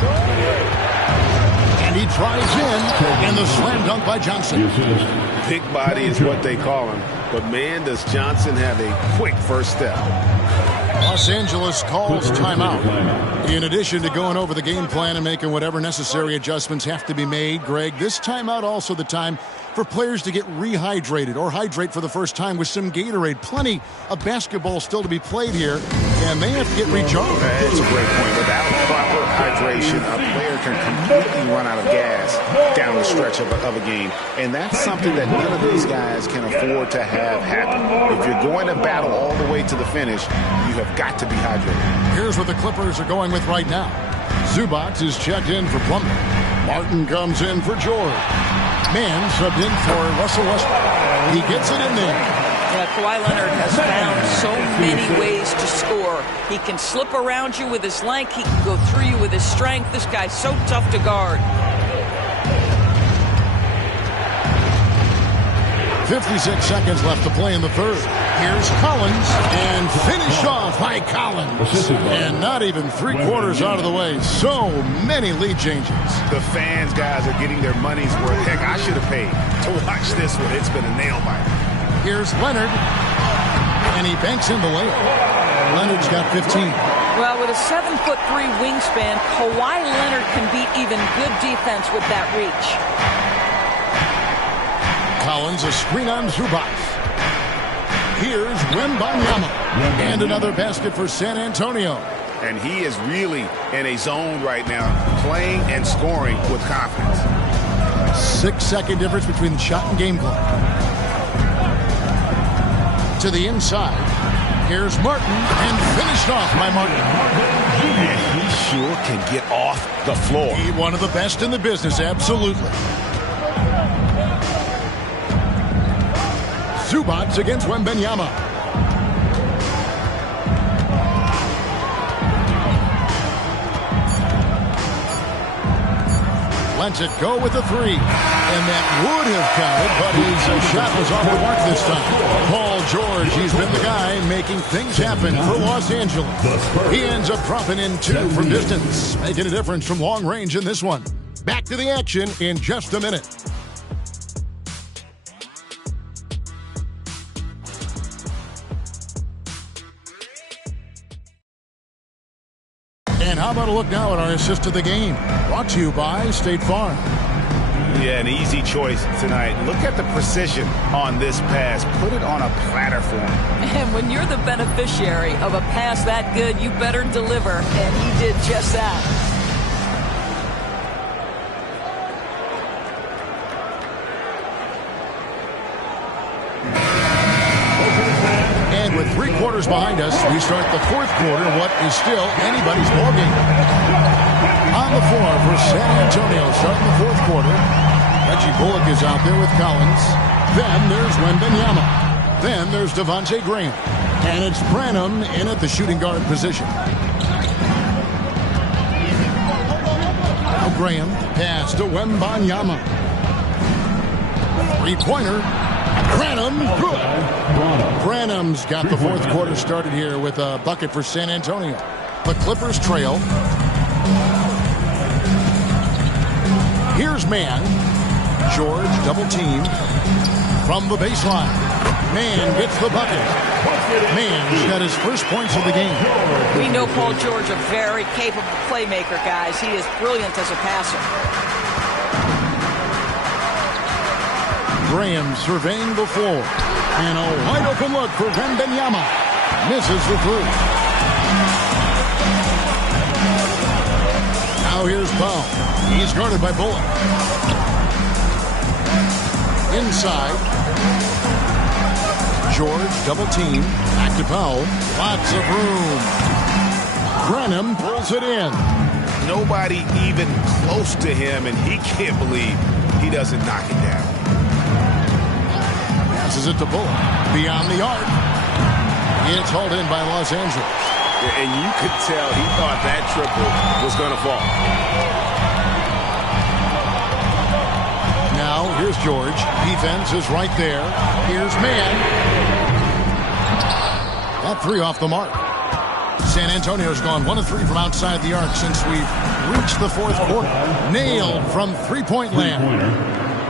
And he tries in, and the slam dunk by Johnson. Big body is what they call him. But, man, does Johnson have a quick first step. Los Angeles calls timeout. In addition to going over the game plan and making whatever necessary adjustments have to be made, Greg, this timeout also the time for players to get rehydrated or hydrate for the first time with some Gatorade. Plenty of basketball still to be played here, and they have to get recharged. That's a great point. Without proper hydration, a player can completely run out of gas down the stretch of a game. And that's something that none of these guys can afford to have happen. If you're going to battle all the way to the finish, you have got to be hydrated. Here's what the Clippers are going with right now. Zubac is checked in for Plumlee. Martin comes in for George. Man subbed in for Russell Westbrook. He gets it in there. Yeah, Kawhi Leonard has found so many ways to score. He can slip around you with his length. He can go through you with his strength. This guy's so tough to guard. 56 seconds left to play in the third. Here's Collins, and finished off by Collins. And not even 3/4 out of the way. So many lead changes. The fans, guys, are getting their money's worth. Heck, I should have paid to watch this one. It's been a nail biter. Here's Leonard. And he banks in the layup. Leonard's got 15. Well, with a 7'3" wingspan, Kawhi Leonard can beat even good defense with that reach. Collins, a screen on Zubac. Here's Wembanyama. And another basket for San Antonio. And he is really in a zone right now, playing and scoring with confidence. 6-second difference between the shot and game clock. To the inside. Here's Martin, and finished off by Martin. And he sure can get off the floor. He's one of the best in the business, absolutely. Zubac against Wembanyama. Lets it go with the three. And that would have counted, but his shot was off the mark this time. Paul George, he's been the guy making things happen for Los Angeles. He ends up dropping in 2 from distance, making a difference from long range in this one. Back to the action in just a minute. And how about a look now at our assist of the game? Brought to you by State Farm. Yeah, an easy choice tonight. Look at the precision on this pass. Put it on a platter for him. And when you're the beneficiary of a pass that good, you better deliver. And he did just that. And with 3 quarters behind us, we start the 4th quarter, what is still anybody's ballgame. On the floor for San Antonio, starting the 4th quarter. Reggie Bullock is out there with Collins. Then there's Wembanyama. Then there's Devontae Graham. And it's Branham in at the shooting guard position. Now Graham, pass to Wembanyama. 3-pointer. Branham, good. Branham's got the 4th quarter started here with a bucket for San Antonio. The Clippers trail. Here's Mann. George double team from the baseline. Mann gets the bucket. Mann's got his first points of the game. We know Paul George, a very capable playmaker, guys. He is brilliant as a passer. Graham surveying the floor. And a wide open look for Wembanyama. Misses the 3. Now here's Powell. He's guarded by Bullock. Inside. George double team. Back to Powell. Lots of room. Branham pulls it in. Nobody even close to him, and he can't believe he doesn't knock it down. Passes it to Bullock. Beyond the arc. It's hauled in by Los Angeles. And you could tell he thought that triple was going to fall. Now, here's George. Defense is right there. Here's Mann. That 3 off the mark. San Antonio's gone 1 of 3 from outside the arc since we've reached the 4th quarter. Nailed from 3-point land.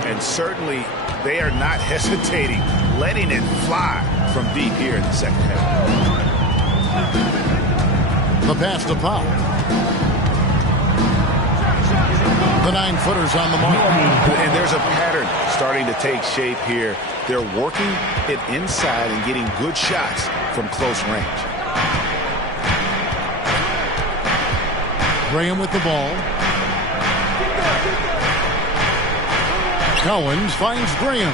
And certainly they are not hesitating, letting it fly from deep here in the second half. The pass to Powell. The 9-footers on the mark. And there's a pattern starting to take shape here. They're working it inside and getting good shots from close range. Graham with the ball. Collins finds Graham.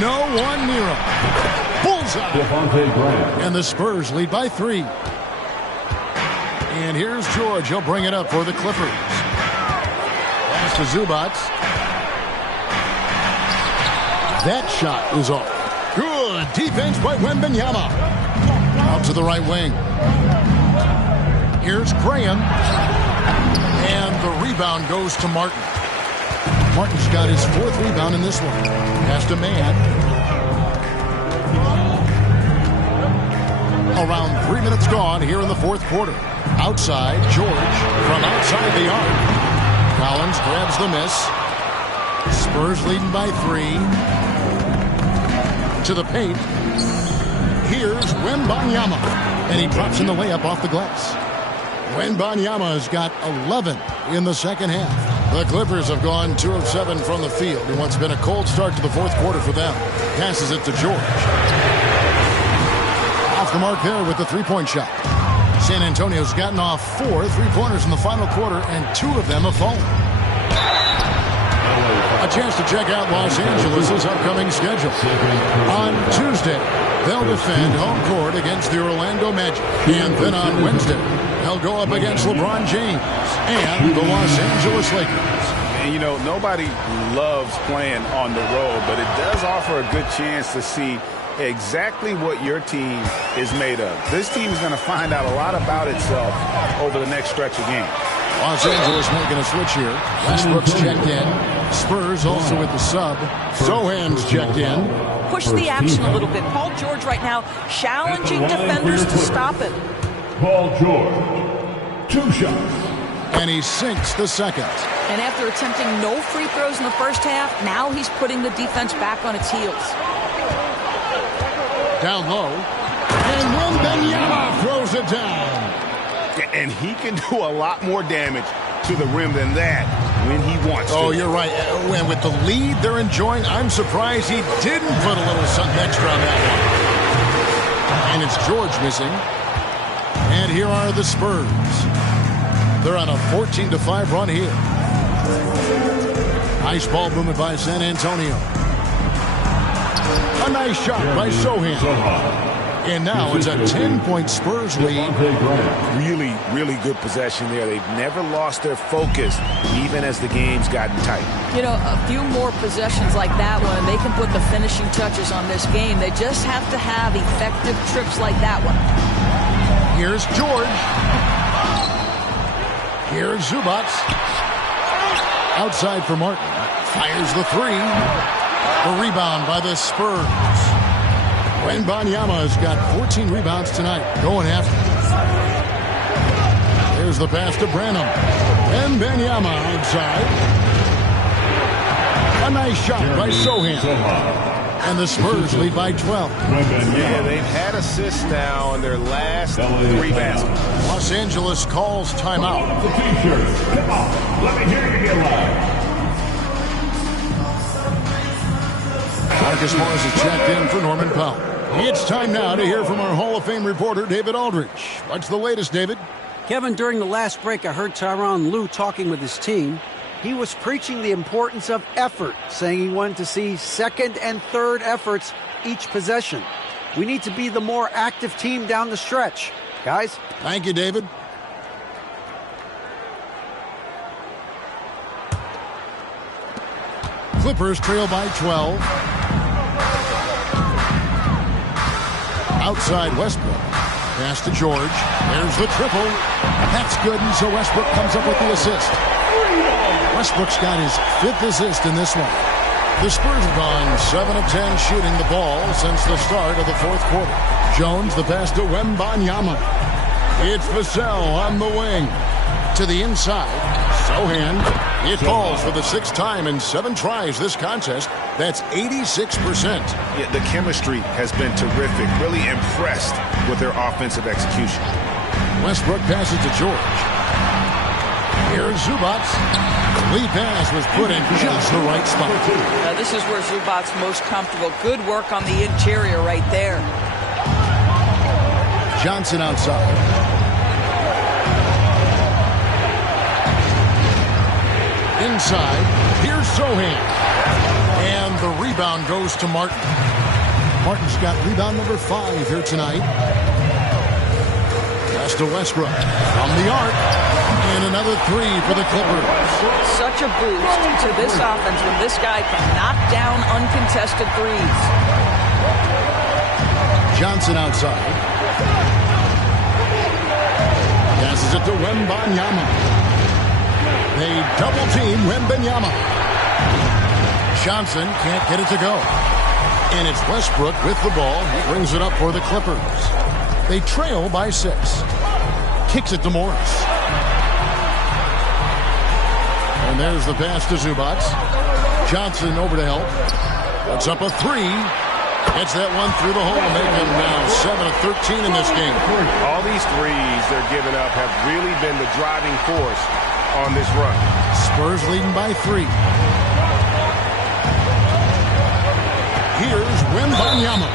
No one near him. Bullseye. And the Spurs lead by 3. And here's George. He'll bring it up for the Clippers. Pass to Zubac. That shot is off. Good defense by Wembanyama. Out to the right wing. Here's Graham. And the rebound goes to Martin. Martin's got his 4th rebound in this one. Pass to Mann. Around 3 minutes gone here in the 4th quarter. Outside, George from outside the arc. Collins grabs the miss. Spurs leading by 3. to the paint. Here's Wembanyama, and he drops in the layup off the glass. Wembanyama has got 11 in the second half. The Clippers have gone 2 of 7 from the field in what's been a cold start to the fourth quarter for them. Passes it to George. Off the mark there with the three-point shot. San Antonio's gotten off 4 three-pointers in the final quarter, and 2 of them have fallen. A chance to check out Los Angeles' upcoming schedule. On Tuesday, they'll defend home court against the Orlando Magic. And then on Wednesday, they'll go up against LeBron James and the Los Angeles Lakers. And, you know, nobody loves playing on the road, but it does offer a good chance to see exactly what your team is made of. This team is going to find out a lot about itself over the next stretch of games. Los Angeles making a switch here. Westbrook's checked in. Spurs also with the sub. Sohan's checked in. Push the action a little bit. Paul George right now challenging defenders to stop it. Paul George, 2 shots. And he sinks the second. And after attempting no free throws in the first half, now he's putting the defense back on its heels. Down low. And Wembanyama throws it down. And he can do a lot more damage to the rim than that when he wants to. Oh, you're right. And with the lead they're enjoying, I'm surprised he didn't put a little something extra on that one. And it's George missing. And here are the Spurs. They're on a 14-5 run here. Nice ball movement by San Antonio. A nice shot by Sohan. And now it's a 10-point Spurs lead. Really, really good possession there. They've never lost their focus, even as the game's gotten tight. You know, a few more possessions like that one, and they can put the finishing touches on this game. They just have to have effective trips like that one. Here's George. Here's Zubac. Outside for Martin. Fires the three. The rebound by the Spurs. Wembanyama has got 14 rebounds tonight. Going after. There's the pass to Branham. Wembanyama outside. A nice shot by Sohan. And the Spurs lead by 12. Yeah, they've had assists now in their last 3 baskets. Los Angeles calls timeout. The T-shirts. Come on, let me hear you get loud. Marcus Morris has checked in for Norman Powell. It's time now to hear from our Hall of Fame reporter, David Aldridge. What's the latest, David? Kevin, during the last break, I heard Tyronn Lue talking with his team. He was preaching the importance of effort, saying he wanted to see second and third efforts each possession. We need to be the more active team down the stretch. Guys? Thank you, David. Clippers trail by 12. Outside Westbrook. Pass to George. There's the triple. That's good, and so Westbrook comes up with the assist. Westbrook's got his 5th assist in this one. The Spurs have gone 7 of 10 shooting the ball since the start of the fourth quarter. Jones, the pass to Wembanyama. It's Vassell on the wing. To the inside. Sohan. It falls for the 6th time in 7 tries this contest. That's 86%. Yeah, the chemistry has been terrific. Really impressed with their offensive execution. Westbrook passes to George. Here's Zubac. The lead pass was put in just the right spot. This is where Zubac's most comfortable. Good work on the interior right there. Johnson outside. Inside, here's Sohan. And the rebound goes to Martin. Martin's got rebound number 5 here tonight. Pass to Westbrook. From the arc. And another 3 for the Clippers. Such a boost to this offense when this guy can knock down uncontested threes. Johnson outside. Passes it to Wembanyama. They double-team Wembanyama. Johnson can't get it to go. And it's Westbrook with the ball. He brings it up for the Clippers. They trail by 6. Kicks it to Morris. And there's the pass to Zubac. Johnson over to help. Puts up a 3. Gets that one through the hole, making now 7 of 13 in this game. All these threes they're giving up have really been the driving force on this run. Spurs leading by 3. Here's Wembanyama.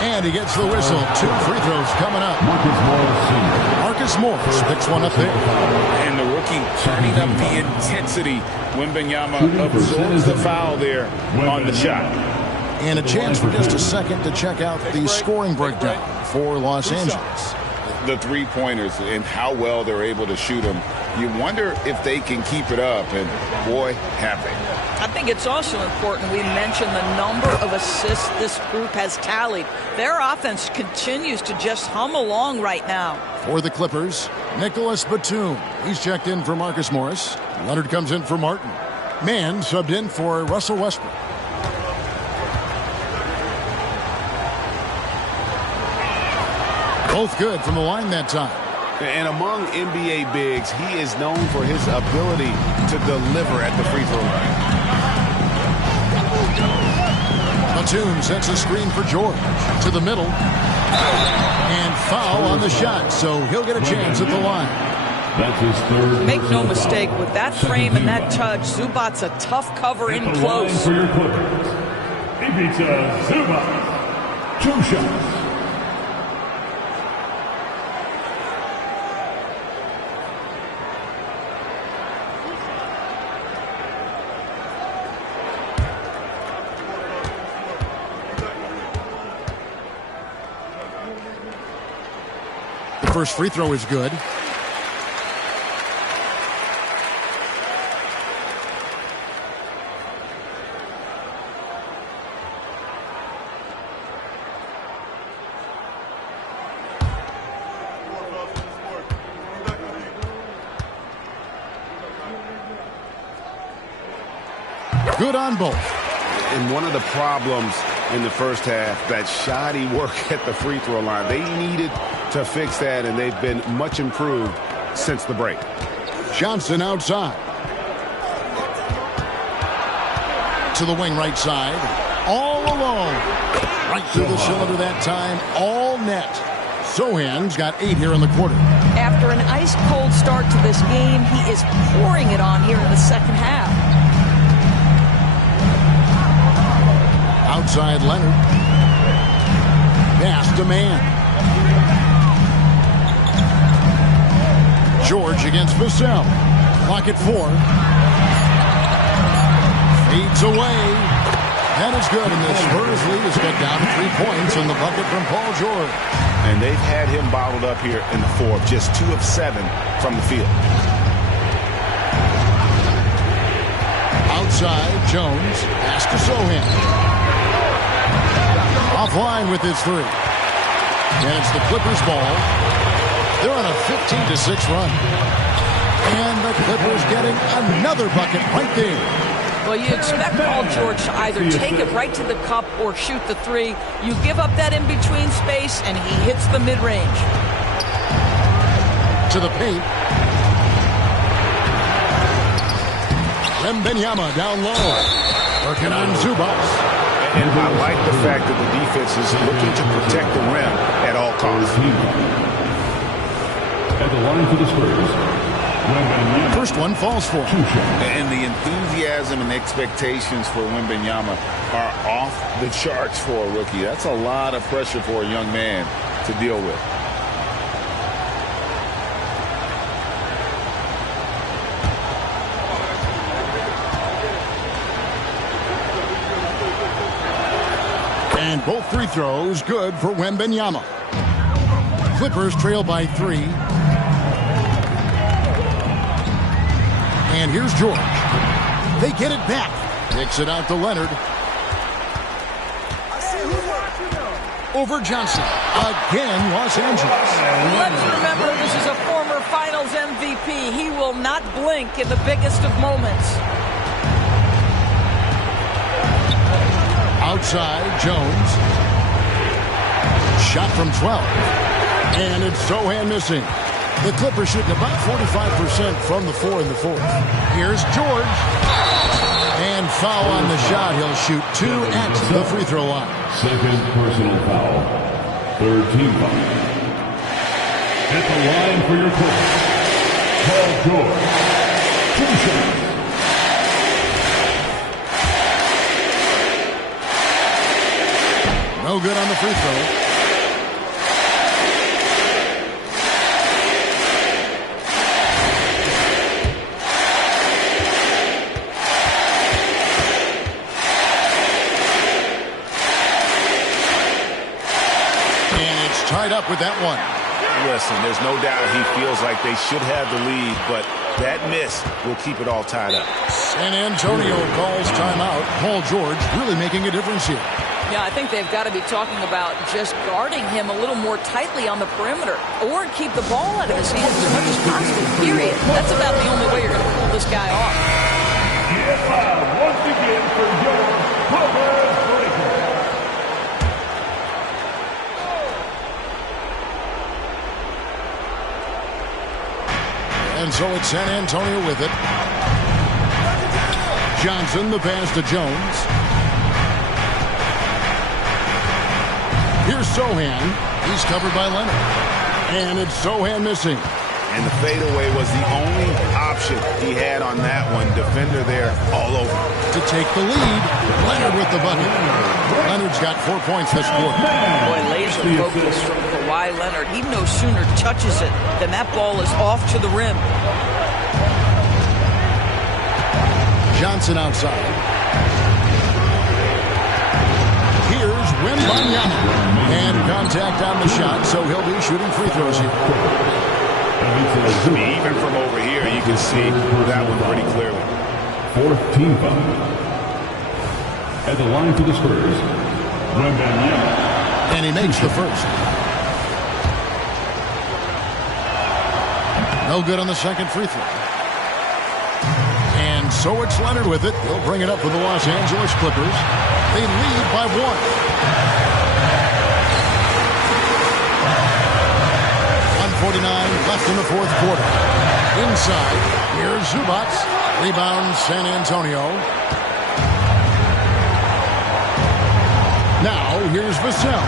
And he gets the whistle. 2 free throws coming up. Marcus Morris picks one up there. And the rookie turning up the intensity. Wembanyama absorbs the foul there on the shot. And a chance for just a second to check out the scoring breakdown for Los Angeles. The three-pointers and how well they're able to shoot them. You wonder if they can keep it up, and boy, have they. I think it's also important we mention the number of assists this group has tallied. Their offense continues to just hum along right now. For the Clippers, Nicholas Batum. He's checked in for Marcus Morris. Leonard comes in for Martin. Mann subbed in for Russell Westbrook. Both good from the line that time. And among NBA bigs, he is known for his ability to deliver at the free throw line. Batum sets a screen for George. To the middle. And foul on the shot, so he'll get a chance at the line. That's his third. Make no mistake, with that frame and that touch, Zubac's a tough cover in close. For your Clippers, Ivica Zubac. 2 shots. First free throw is good. Good on both. And one of the problems in the first half, that shoddy work at the free throw line. They needed to fix that, and they've been much improved since the break. Johnson outside. To the wing right side. All alone. Right through the cylinder that time. All net. Sohan's got 8 here in the quarter. After an ice-cold start to this game, he is pouring it on here in the second half. Outside Leonard. Pass to Mann. George against Vassell. Clock at 4. Fades away. That is good, and the Spurs lead is cut down to 3 points in the bucket from Paul George. And they've had him bottled up here in the fourth, just 2 of 7 from the field. Outside, Jones. Pass to Sohan. Offline with his 3. And it's the Clippers ball. They're on a 15-6 run. And the Clippers getting another bucket right there. Well, you expect Paul George to either take it right to the cup or shoot the 3. You give up that in-between space, and he hits the mid-range. To the paint. Wembanyama down low. Working on Zubac. And I like the fact that the defense is looking to protect the rim at all costs. At the line for the Spurs, first one falls for him. And the enthusiasm and expectations for Wembanyama are off the charts for a rookie. That's a lot of pressure for a young man to deal with. And both free throws good for Wembanyama. Clippers trail by 3. And here's George. They get it back. Kicks it out to Leonard. Over Johnson. Again, Los Angeles. Let's remember this is a former Finals MVP. He will not blink in the biggest of moments. Outside, Jones. Shot from 12. And it's Sohan missing. The Clippers shooting about 45% from the 4 in the fourth. Here's George. And And foul on the shot. He'll shoot 2 at the free throw line. Second personal foul. Third team foul. At the line for your Clippers, Paul George. 2 shots. No good on the free throw. Tied up with that one. Listen, there's no doubt he feels like they should have the lead, but that miss will keep it all tied up. San Antonio calls timeout. Paul George really making a difference here. Yeah, I think they've got to be talking about just guarding him a little more tightly on the perimeter or keep the ball out of his hands as much as possible, period. That's about the only way you're going to pull this guy off. Get loud once again for your Clippers Lakers. And so it's San Antonio with it. Johnson, the pass to Jones. Here's Sohan. He's covered by Leonard. And it's Sohan missing. And the fadeaway was the only option he had on that one. Defender there all over. To take the lead, Leonard with the bucket. Leonard's got 4 points this quarter. Boy, laser focus from Kawhi Leonard. He no sooner touches it than that ball is off to the rim. Johnson outside. Here's Wembanyama. And contact on the shot, so he'll be shooting free throws here. Even from over here, you can see that one pretty clearly. Fourth team foul. At the line for the Spurs, Wembanyama. And he makes the first. No good on the second free throw. And so it's Leonard with it. He'll bring it up for the Los Angeles Clippers. They lead by 1. 1:49 left in the fourth quarter. Inside, here's Zubac. Rebound San Antonio. Now, here's Vassell.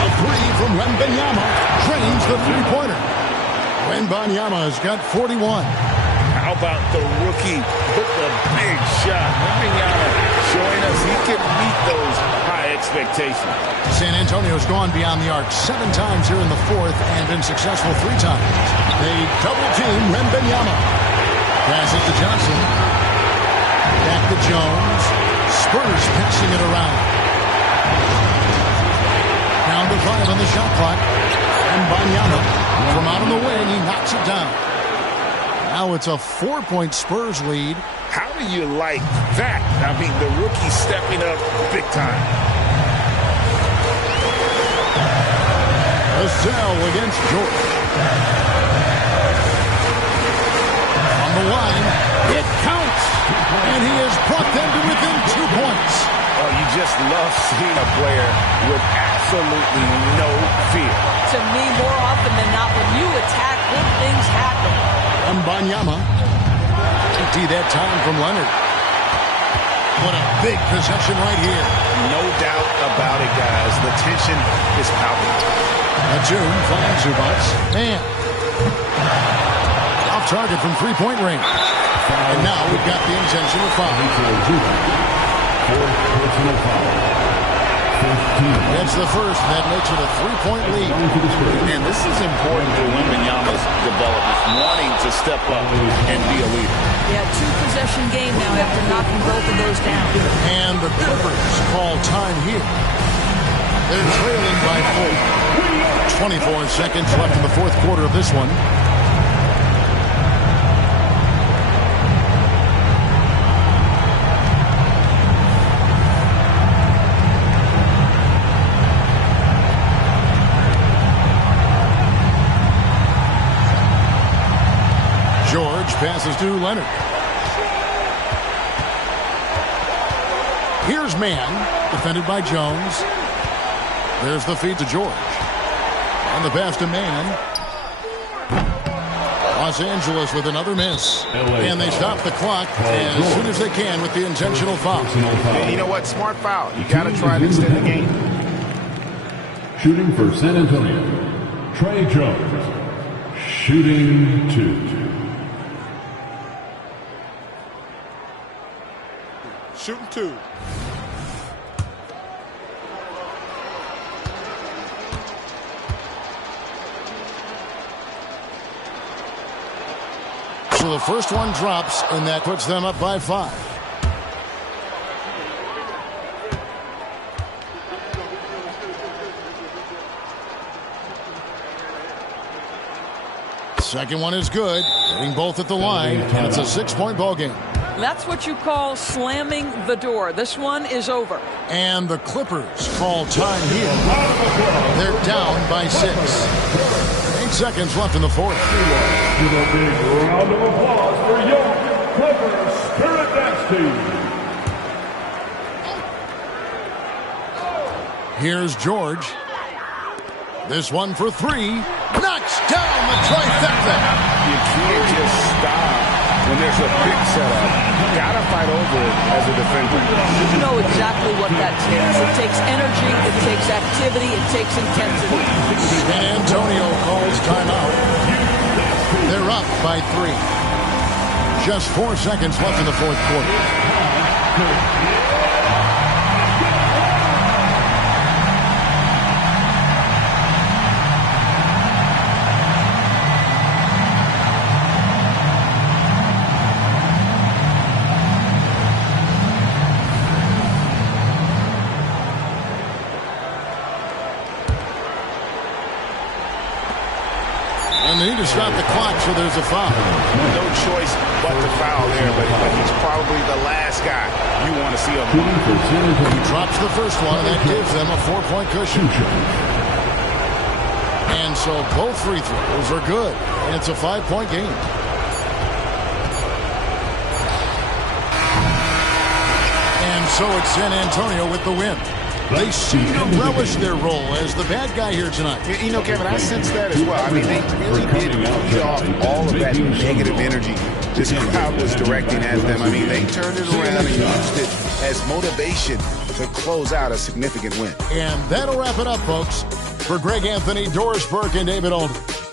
A 3 from Wembanyama. Drains the three-pointer. Wembanyama has got 41. How about the rookie with the big shot? Wembanyama showing us he can meet those high expectations. San Antonio's gone beyond the arc 7 times here in the fourth and been successful 3 times. They double-team Wembanyama. Pass it to Johnson. Back to Jones. Spurs passing it around. Down to 5 on the shot clock. Wembanyama from out of the wing, he knocks it down. Now it's a 4-point Spurs lead. How do you like that? I mean, the rookie stepping up big time. Vassell against George. On the line, it counts. And he has brought them to within 2 points. Oh, you just love seeing a player with absolutely no fear. To me, more often than not, when you attack, good things happen. Wembanyama. Empty that time from Leonard. What a big possession right here. No doubt about it, guys. The tension is palpable. Batum finds Zubac. And off target from three-point range. And now we've got the intentional foul. Fourth personal foul. That's the first. That makes it a 3-point lead. And this is important for Wembanyama's development, wanting to step up and be a leader. Yeah, 2-possession game now after knocking both of those down. And the Clippers call time here. They're trailing by 4. 24 seconds left in the fourth quarter of this one. Passes to Leonard. Here's Mann, defended by Jones. There's the feed to George. And the pass to Mann. Los Angeles with another miss. And they stop the clock as soon as they can with the intentional foul. You know what? Smart foul. You got to try to extend the game. Shooting for San Antonio, Trey Jones. Shooting 2. Shooting 2. So the first one drops, and that puts them up by 5. Second one is good, hitting both at the line, and it's a 6-point ball game. That's what you call slamming the door. This one is over. And the Clippers call time here. They're down by 6. 8 seconds left in the fourth. Give a big round of applause for your Clippers Spirit Dance Team. Here's George. This one for 3. Knocks down the trifecta. You can't just stop when there's a big setup. You got to fight over it as a defender. You know exactly what that takes. It takes energy, it takes activity, it takes intensity. San Antonio calls timeout. They're up by 3. Just 4 seconds left in the fourth quarter. And they need to stop the clock, so there's a foul. No choice but to foul there, but he's probably the last guy you want to see him. He drops the first one, and that gives them a 4-point cushion. And so both free throws are good, and it's a 5-point game. And so it's San Antonio with the win. They seem to relish their role as the bad guy here tonight. You know, Kevin, I sense that as well. I mean, they really did feed off all of that negative energy this crowd was directing at them. I mean, they turned it around and used it as motivation to close out a significant win. And that'll wrap it up, folks. For Greg Anthony, Doris Burke, and David Aldridge,